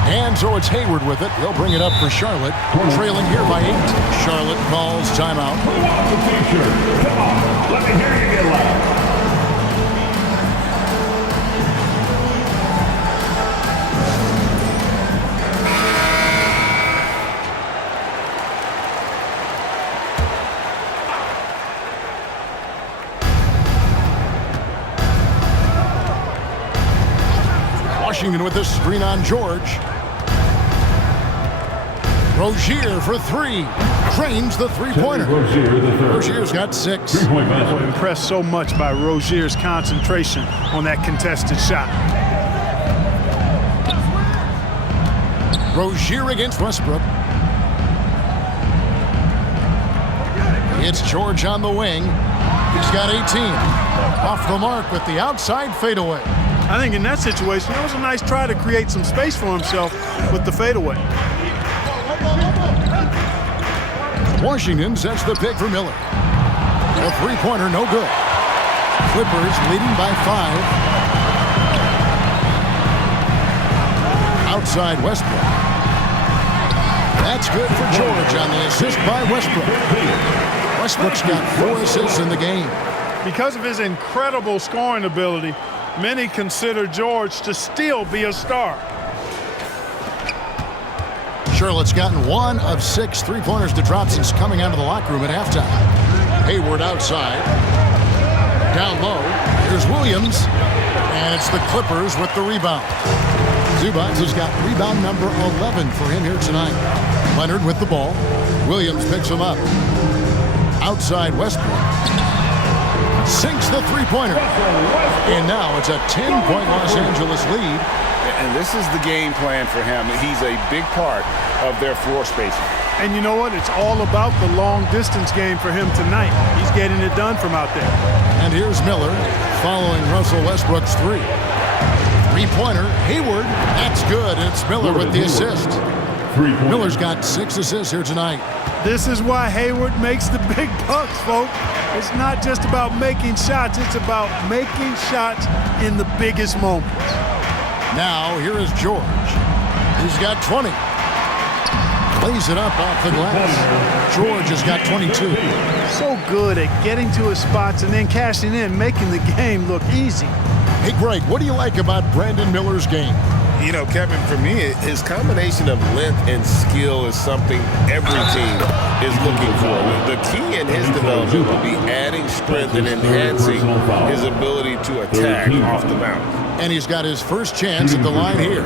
And so it's Hayward with it. He'll bring it up for Charlotte. Trailing here by 8. Charlotte calls timeout. Who wants a t-shirt? Come on, let me hear you get loud. Washington with this screen on George. Rozier for 3. Drains the three-pointer. Rozier's got 6. I'm impressed so much by Rozier's concentration on that contested shot. Rozier against Westbrook. It's George on the wing. He's got 18. Off the mark with the outside fadeaway. I think in that situation, it was a nice try to create some space for himself with the fadeaway. Washington sets the pick for Miller. A three-pointer, no good. Clippers leading by 5. Outside Westbrook. That's good for George on the assist by Westbrook. Westbrook's got 4 assists in the game. Because of his incredible scoring ability, many consider George to still be a star. Charlotte's gotten 1 of 6 three-pointers to drop since coming out of the locker room at halftime. Hayward outside. Down low. Here's Williams. And it's the Clippers with the rebound. Zubac has got rebound number 11 for him here tonight. Leonard with the ball. Williams picks him up. Outside Westbrook. Sinks the three-pointer. And now it's a 10-point Los Angeles lead. And this is the game plan for him. He's a big part of their floor spacing. And you know what? It's all about the long-distance game for him tonight. He's getting it done from out there. And here's Miller following Russell Westbrook's 3. Three-pointer, Hayward. That's good. And it's Miller with the assist. Miller's got 6 assists here tonight. This is why Hayward makes the big bucks, folks. It's not just about making shots. It's about making shots in the biggest moments. Now, here is George. He's got 20. lays it up off the glass. George has got 22. So good at getting to his spots and then cashing in, making the game look easy. Hey, Greg, what do you like about Brandon Miller's game? You know, Kevin, for me, his combination of length and skill is something every team is looking for. The key in his development will be adding strength and enhancing his ability to attack off the mountain. And he's got his first chance at the line here.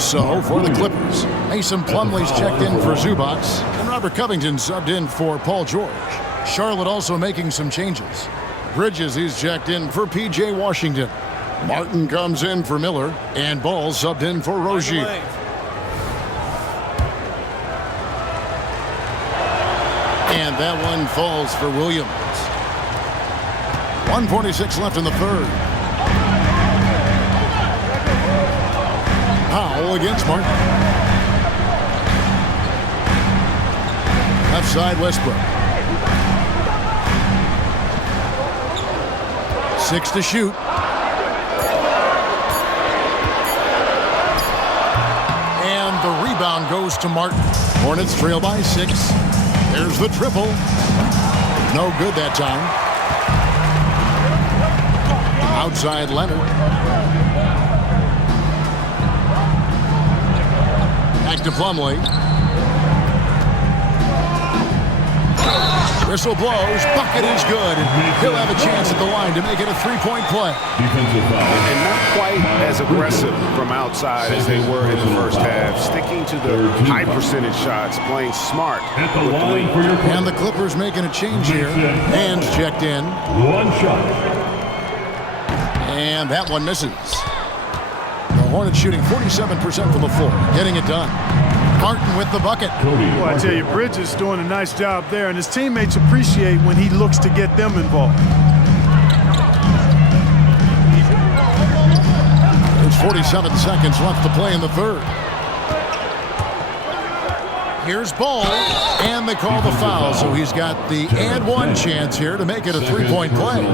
So, for the Clippers, Mason Plumlee's checked in for Zubac, and Robert Covington subbed in for Paul George. Charlotte also making some changes. Bridges, he's checked in for P.J. Washington. Martin comes in for Miller, and Ball subbed in for Rozier. And that one falls for Williams. 1:46 left in the third. Powell against Martin. Left side, Westbrook. 6 to shoot. And the rebound goes to Martin. Hornets trail by 6. There's the triple. No good that time. Outside Leonard. Back to Plumlee. Whistle blows. Bucket is good. He'll have a chance at the line to make it a three-point play. Defensive foul. And not quite as aggressive from outside as they were in the first half. Sticking to the high percentage shots, playing smart. At the line for your And the Clippers making a change here. Hands checked in. one shot. And that one misses. The Hornets shooting 47% from the floor. Getting it done. Martin with the bucket. Well, I tell you, Bridges doing a nice job there, and his teammates appreciate when he looks to get them involved. There's 47 seconds left to play in the third. Here's Ball, and they call the foul, so he's got the and one chance here to make it a three-point play.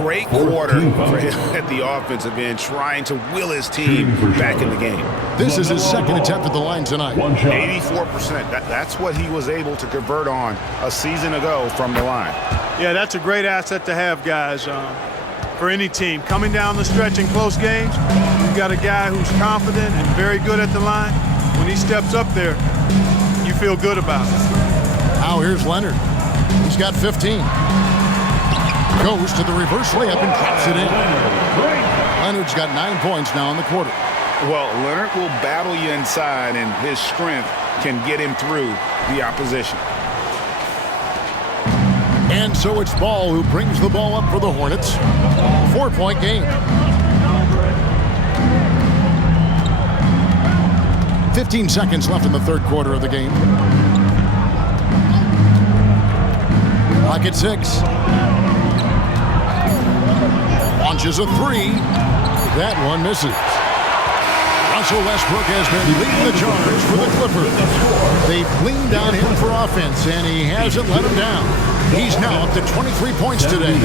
Great quarter for him at the offensive end, trying to will his team back in the game. This is his second attempt at the line tonight. 84%. That's what he was able to convert on a season ago from the line. Yeah, that's a great asset to have, guys, for any team. Coming down the stretch in close games, you've got a guy who's confident and very good at the line. When he steps up there, you feel good about it. Now here's Leonard. He's got 15. Goes to the reverse layup and drops it in. Leonard's got 9 points now in the quarter. Well, Leonard will battle you inside, and his strength can get him through the opposition. And so it's Ball who brings the ball up for the Hornets. 4-point game. 15 seconds left in the third quarter of the game. Clock at 6. Launches a three. That one misses. Russell Westbrook has been leading the charge for the Clippers. They've leaned on him for offense, and he hasn't let him down. He's now up to 23 points today.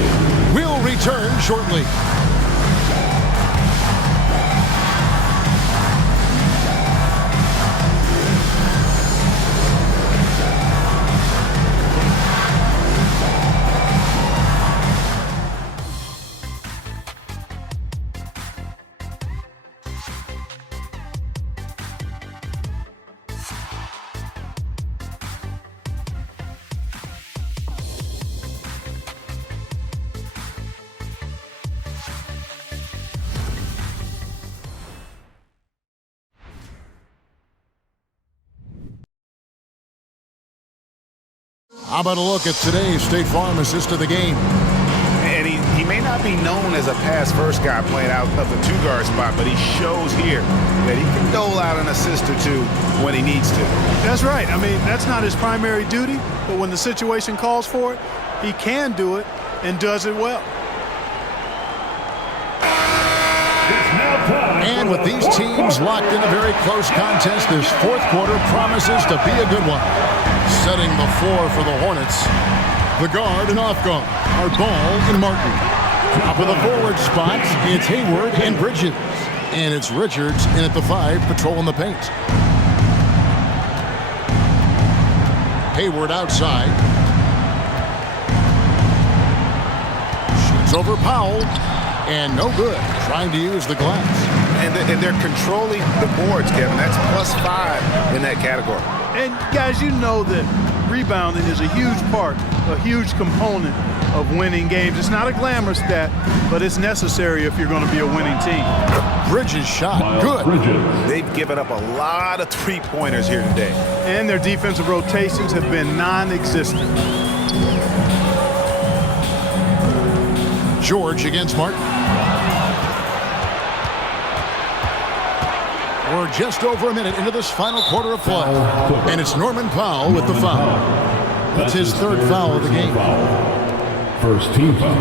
We'll return shortly. How about a look at today's State Farm assist of the game? And he may not be known as a pass-first guy playing out of the two-guard spot, but he shows here that he can dole out an assist or two when he needs to. That's right. I mean, that's not his primary duty, but when the situation calls for it, he can do it and does it well. And with these teams locked in a very close contest, this fourth quarter promises to be a good one. Setting the floor for the Hornets, the guard and off guard are Ball and Martin. Top of the forward spots, it's Hayward and Bridges. And it's Richards in at the 5, patrolling the paint. Hayward outside. Shoots over Powell. And no good. Trying to use the glass. And they're controlling the boards, Kevin. That's +5 in that category. And guys, you know that rebounding is a huge part, a huge component of winning games. It's not a glamorous stat, but it's necessary if you're going to be a winning team. Bridges shot. Good. They've given up a lot of three-pointers here today. And their defensive rotations have been non-existent. George against Martin. We're just over a minute into this final quarter of play. And it's Norman Powell with the foul. That's his third foul of the game. First team foul.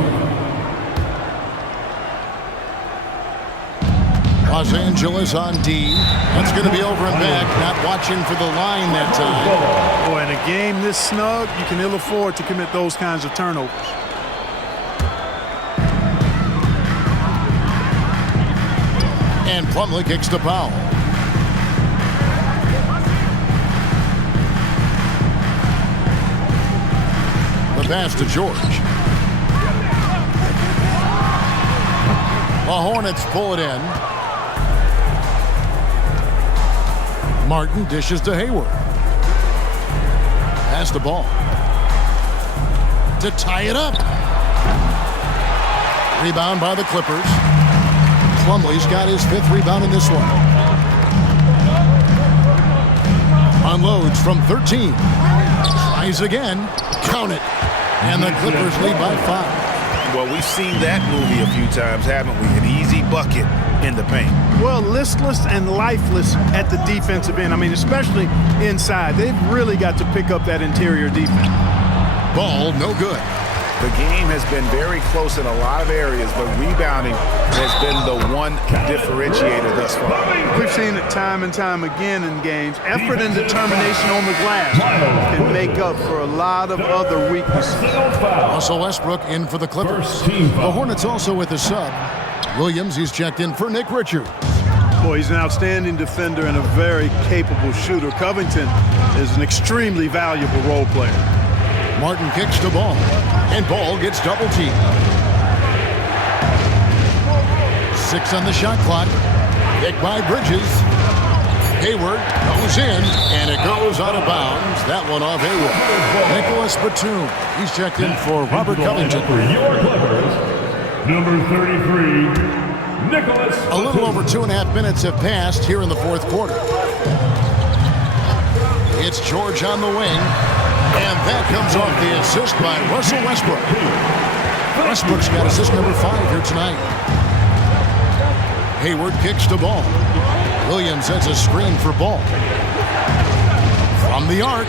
Los Angeles on D. That's going to be over and back. Not watching for the line that time. Boy, in a game this snug, you can ill afford to commit those kinds of turnovers. And Plumlee kicks to Powell. The pass to George. The Hornets pull it in. Martin dishes to Hayward. Pass the ball. To tie it up. Rebound by the Clippers. Plumlee's got his 5th rebound in this one. Unloads from 13. Tries again. Count it. And the Clippers lead by 5. Well, we've seen that movie a few times, haven't we? An easy bucket in the paint. Well, listless and lifeless at the defensive end. I mean, especially inside. They've really got to pick up that interior defense. Ball, no good. The game has been very close in a lot of areas, but rebounding has been the one differentiator thus far. We've seen it time and time again in games. Effort and determination on the glass can make up for a lot of other weaknesses. Russell Westbrook in for the Clippers. The Hornets also with a sub. Williams, he's checked in for Nick Richards. Boy, he's an outstanding defender and a very capable shooter. Covington is an extremely valuable role player. Martin kicks to Ball, and Ball gets double teamed. 6 on the shot clock. Kick by Bridges. Hayward goes in, and it goes out of bounds. That one off Hayward. Nicholas Batum, he's checked in for Robert Covington. For your Clippers, number 33, Nicholas A little over 2.5 minutes have passed here in the 4th quarter. It's George on the wing. And that comes off the assist by Russell Westbrook. Westbrook's got assist number 5 here tonight. Hayward kicks to Ball. Williams sets a screen for Ball. From the arc.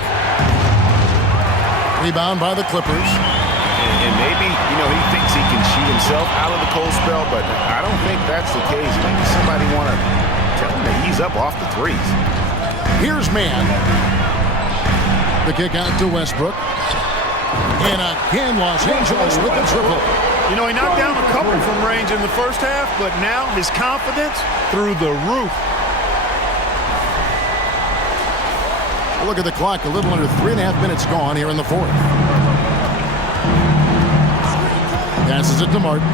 Rebound by the Clippers. And maybe, he thinks he can shoot himself out of the cold spell, but I don't think that's the case. Maybe somebody want to tell him to ease up off the threes. Here's Mann. The kick out to Westbrook. And again, Los Angeles with the triple. He knocked down a couple from range in the first half, but now his confidence through the roof. Look at the clock, a little under 3.5 minutes gone here in the 4th. Passes it to Martin.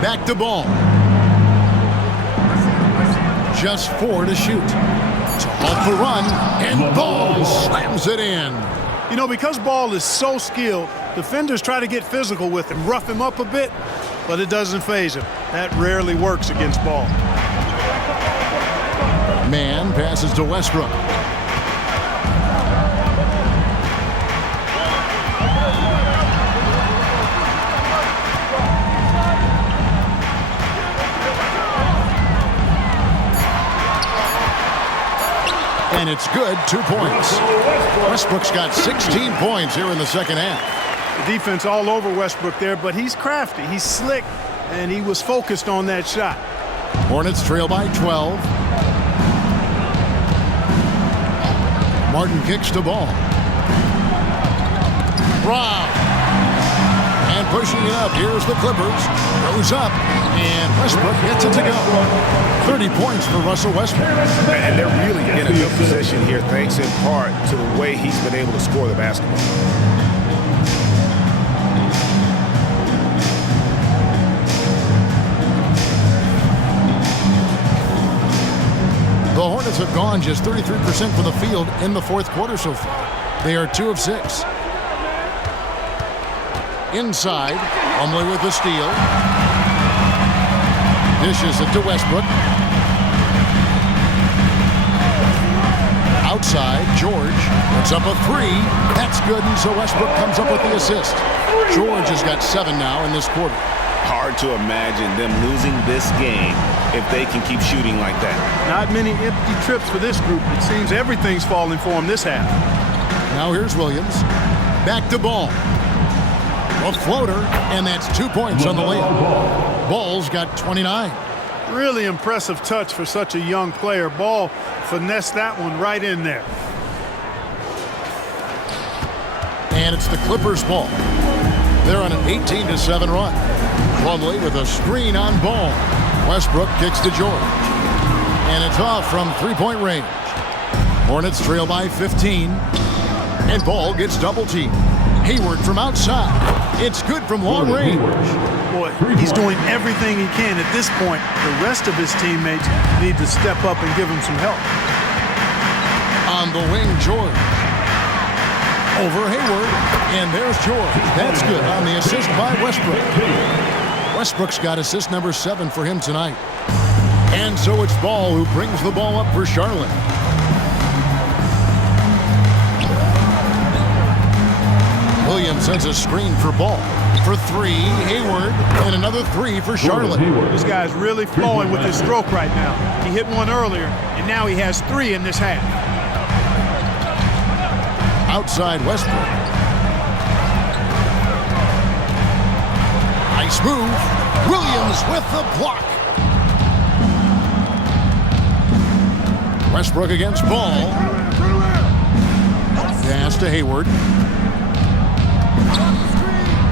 Back to Ball. Just 4 to shoot. So off the run, and Ball slams it in. Because Ball is so skilled, defenders try to get physical with him, rough him up a bit, but it doesn't faze him. That rarely works against Ball. Mann passes to Westbrook. And it's good, 2 points. Westbrook's got 16 points here in the second half. The defense all over Westbrook there, but he's crafty, he's slick, and he was focused on that shot. Hornets trail by 12. Martin kicks to Ball. Brown. And pushing it up. Here's the Clippers. Goes up, and Westbrook gets it to go. 30 points for Russell Westbrook. And they're really in a good position here, thanks in part to the way he's been able to score the basketball. The Hornets have gone just 33% from the field in the fourth quarter so far. They are 2 of 6. Inside, Plumlee with the steal. Dishes it to Westbrook. Outside, George puts up a 3. That's good, and so Westbrook comes up with the assist. George has got 7 now in this quarter. Hard to imagine them losing this game if they can keep shooting like that. Not many empty trips for this group. It seems everything's falling for them this half. Now here's Williams. Back to Ball. A floater, and that's 2 points on the layup. Ball's got 29. Really impressive touch for such a young player. Ball finessed that one right in there. And it's the Clippers' ball. They're on an 18-7 run. Plumlee with a screen on Ball. Westbrook kicks to George. And it's off from three-point range. Hornets trail by 15. And Ball gets double-teamed. Hayward from outside. It's good from long range. Boy, he's doing everything he can at this point. The rest of his teammates need to step up and give him some help. On the wing, George. Over Hayward. And there's George. That's good on the assist by Westbrook. Westbrook's got assist number 7 for him tonight. And so it's Ball who brings the ball up for Charlotte. Williams sends a screen for Ball. For 3, Hayward, and another 3 for Charlotte. This guy's really flowing with his stroke right now. He hit one earlier, and now he has 3 in this half. Outside Westbrook. Nice move. Williams with the block. Westbrook against Ball. Pass to Hayward.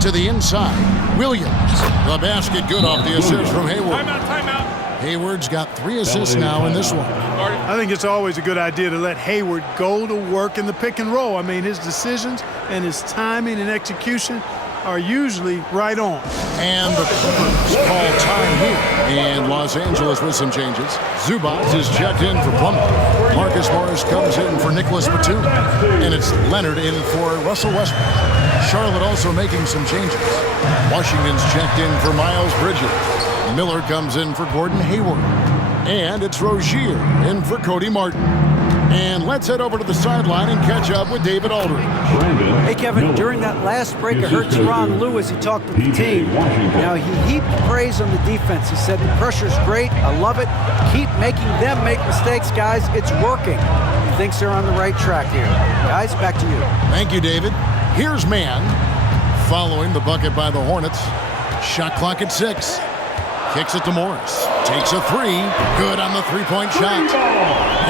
To the inside. Williams. The basket good off the assist from Hayward. Timeout. Hayward's got 3 assists now in this one. I think it's always a good idea to let Hayward go to work in the pick and roll. I mean, his decisions and his timing and execution are usually right on. And the Clippers call time here. And Los Angeles with some changes. Zubac is checked in for Plumlee. Marcus Morris comes in for Nicholas Batum. And it's Leonard in for Russell Westbrook. Charlotte also making some changes. Washington's checked in for Miles Bridges. Miller comes in for Gordon Hayward. And it's Rozier in for Cody Martin. And let's head over to the sideline and catch up with David Aldridge. Hey, Kevin, during that last break, I heard Tyronn Lue as he talked with the team. Now, he heaped praise on the defense. He said, the pressure's great. I love it. Keep making them make mistakes, guys. It's working. He thinks they're on the right track here. Guys, back to you. Thank you, David. Here's Mann. Following the bucket by the Hornets. Shot clock at 6. Kicks it to Morris. Takes a 3. Good on the three-point shot.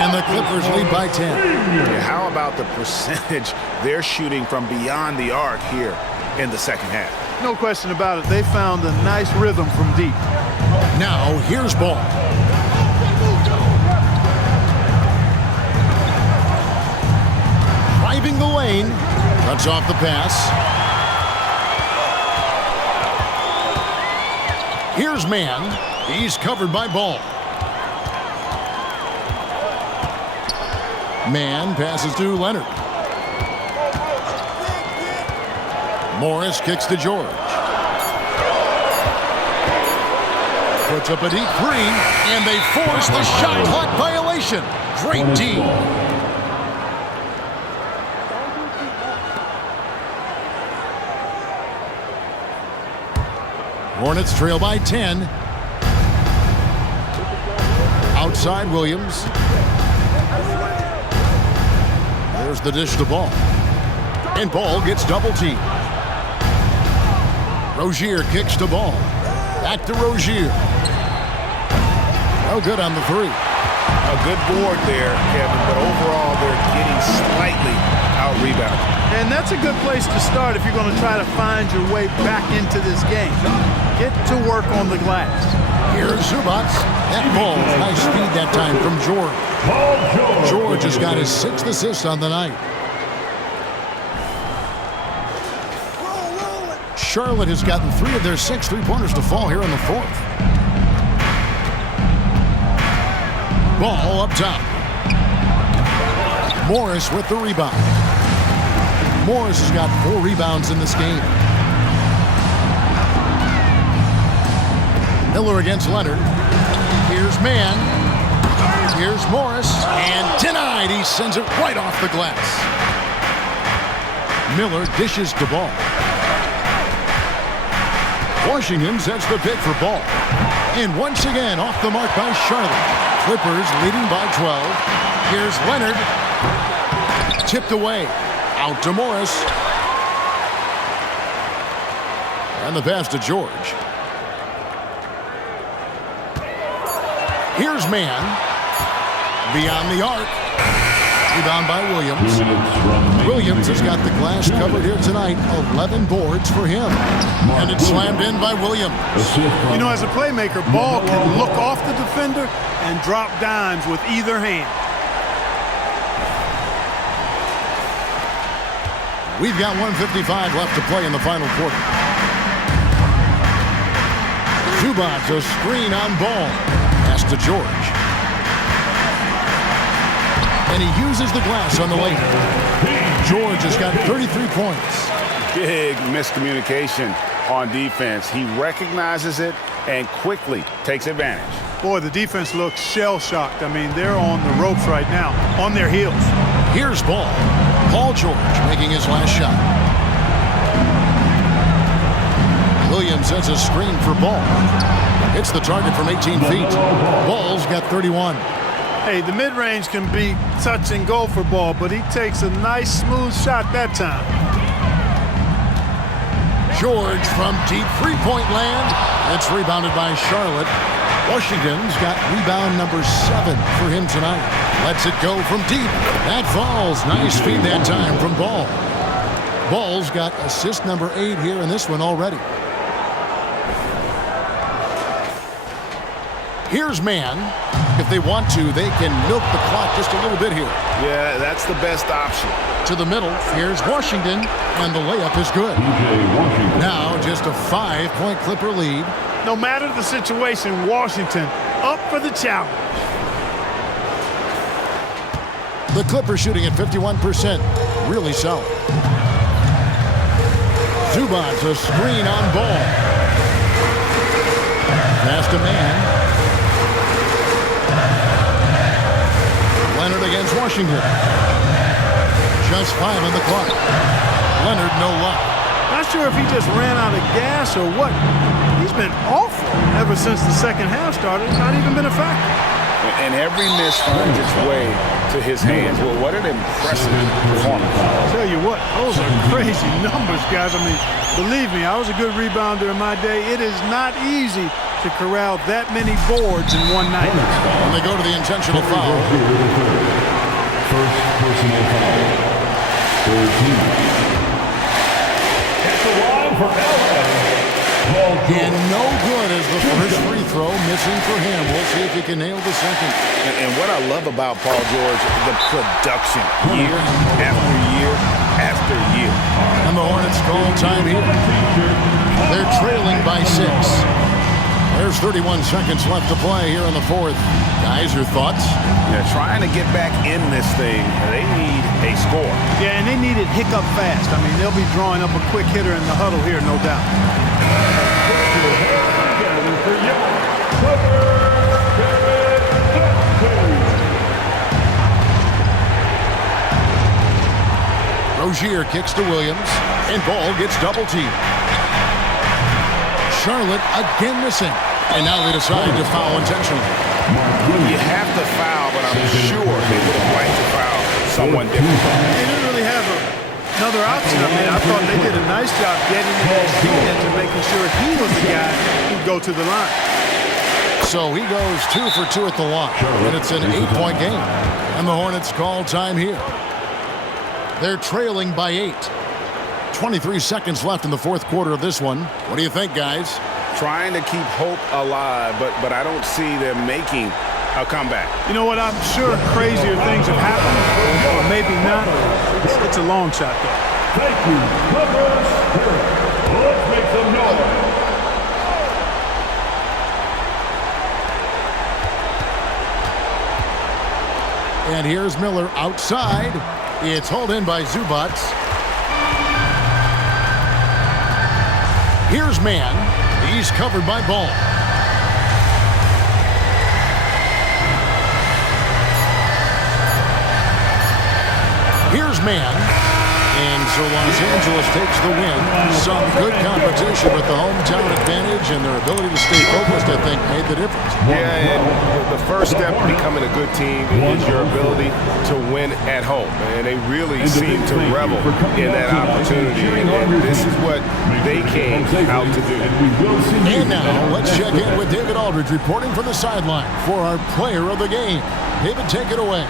And the Clippers lead by 10. Yeah, how about the percentage they're shooting from beyond the arc here in the second half? No question about it. They found a nice rhythm from deep. Now, here's Ball. Driving the lane. Cuts off the pass. Here's Mann. He's covered by Ball. Mann passes to Leonard. Morris kicks to George. Puts up a deep 3, and they force the shot clock violation. Great D. Hornets trail by 10. Outside Williams. There's the dish to Ball. And Ball gets double teamed. Rozier kicks to Ball. Back to Rozier. No good on the 3. A good board there, Kevin, but overall they're getting slightly out rebounding. And that's a good place to start if you're going to try to find your way back into this game. Get to work on the glass. Here's Zubac. That ball, nice speed that time from George. George has got his 6th assist on the night. Charlotte has gotten 3 of their 6 3-pointers to fall here in the 4th. Ball up top. Morris with the rebound. Morris has got 4 rebounds in this game. Miller against Leonard. Here's Mann. Here's Morris. And denied. He sends it right off the glass. Miller dishes the ball. Washington sets the pick for Ball. And once again, off the mark by Charlotte. Clippers leading by 12. Here's Leonard. Tipped away. Out to Morris. And the pass to George. Here's Mann. Beyond the arc. Rebound by Williams. Williams has got the glass covered here tonight. 11 boards for him. And it's slammed in by Williams. You know, as a playmaker, Ball can look off the defender and drop dimes with either hand. We've got 1:55 left to play in the final quarter. Zubac, a screen on Ball. Pass to George. And he uses the glass on the layup. George has got 33 points. Big miscommunication on defense. He recognizes it and quickly takes advantage. Boy, the defense looks shell-shocked. I mean, they're on the ropes right now, on their heels. Here's Ball. Paul George making his last shot. Williams sets a screen for Ball. Hits the target from 18 feet. Ball's got 31. Hey, the mid-range can be touch and go for Ball, but he takes a nice, smooth shot that time. George from deep three-point land. It's rebounded by Charlotte. Washington's got rebound number 7 for him tonight. Lets it go from deep. That falls. Nice feed that time from Ball. Ball's got assist number 8 here in this one already. Here's Mann. If they want to, they can milk the clock just a little bit here. Yeah, that's the best option. To the middle, here's Washington, and the layup is good. Now just a 5-point Clipper lead. No matter the situation, Washington up for the challenge. The Clippers shooting at 51%. Really solid. Zubac, a screen on Ball. Pass to Mann. Leonard against Washington. Just 5 on the clock. Leonard, no luck. Not sure if he just ran out of gas or what. He's been awful ever since the second half started. It's not even been a factor. And every miss finds its way to his hands. Well, what an impressive performance. I'll tell you what, those are crazy numbers, guys. I mean, believe me, I was a good rebounder in my day. It is not easy to corral that many boards in one night. And they go to the intentional foul. First personal foul. 13. At the line for LA. And no good as the first free throw missing for him. We'll see if he can nail the second. And what I love about Paul George, the production, year after year after year. And the Hornets call time here. They're trailing by 6. There's 31 seconds left to play here in the 4th. Guys, your thoughts? They're trying to get back in this thing. They need a score. Yeah, and they need it hiccup fast. I mean, they'll be drawing up a quick hitter in the huddle here, no doubt. Rozier kicks to Williams, and Ball gets double teamed. Charlotte again missing, and now they decide to foul intentionally. You have to foul, but I'm sure they would have liked to foul someone different. They didn't really have another option. I mean, I thought they did a nice job getting his feet into making sure he was the guy who'd go to the line. So he goes 2 for 2 at the line, and it's an 8-point game. And the Hornets call time here. They're trailing by 8. 23 seconds left in the fourth quarter of this one. What do you think, guys? Trying to keep hope alive, but I don't see them making a comeback. You know what? I'm sure crazier things have happened, or maybe not. It's a long shot, though. Thank you, Clippers. Let's make some noise. And here's Miller outside. It's hauled in by Zubac. Here's Mann. He's covered by Ball. Here's Mann. And so Los Angeles takes the win. Some good competition, but the hometown advantage and their ability to stay focused, I think, made the difference. Yeah, and the first step to becoming a good team is your ability to win at home. And they really seem to revel in that opportunity. And this is what they came out to do. And now, let's check in with David Aldridge reporting from the sideline for our player of the game. David, take it away.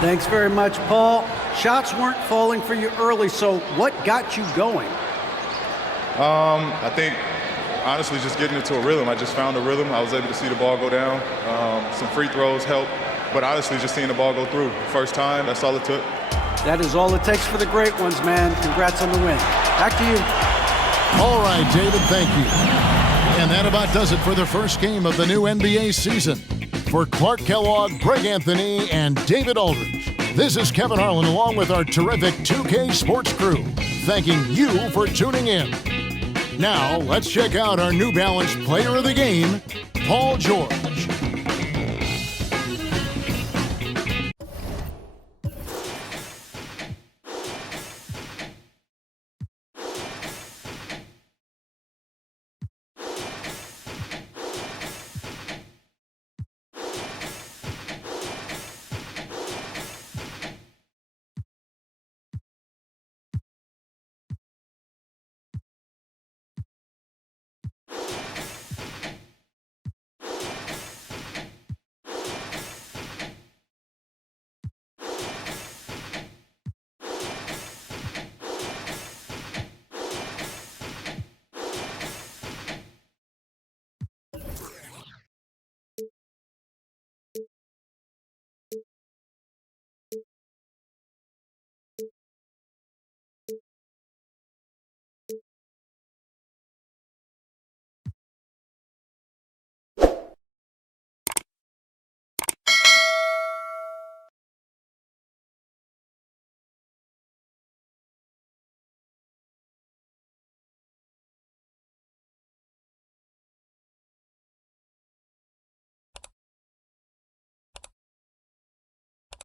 Thanks very much, Paul. Shots weren't falling for you early, so what got you going? I think, honestly, just getting into a rhythm. I just found a rhythm. I was able to see the ball go down. Some free throws helped, but honestly, just seeing the ball go through. First time, that's all it took. That is all it takes for the great ones, man. Congrats on the win. Back to you. All right, David, thank you. And that about does it for the first game of the new NBA season. For Clark Kellogg, Greg Anthony, and David Aldridge, this is Kevin Harlan along with our terrific 2K Sports crew, thanking you for tuning in. Now, let's check out our New Balance player of the game, Paul George.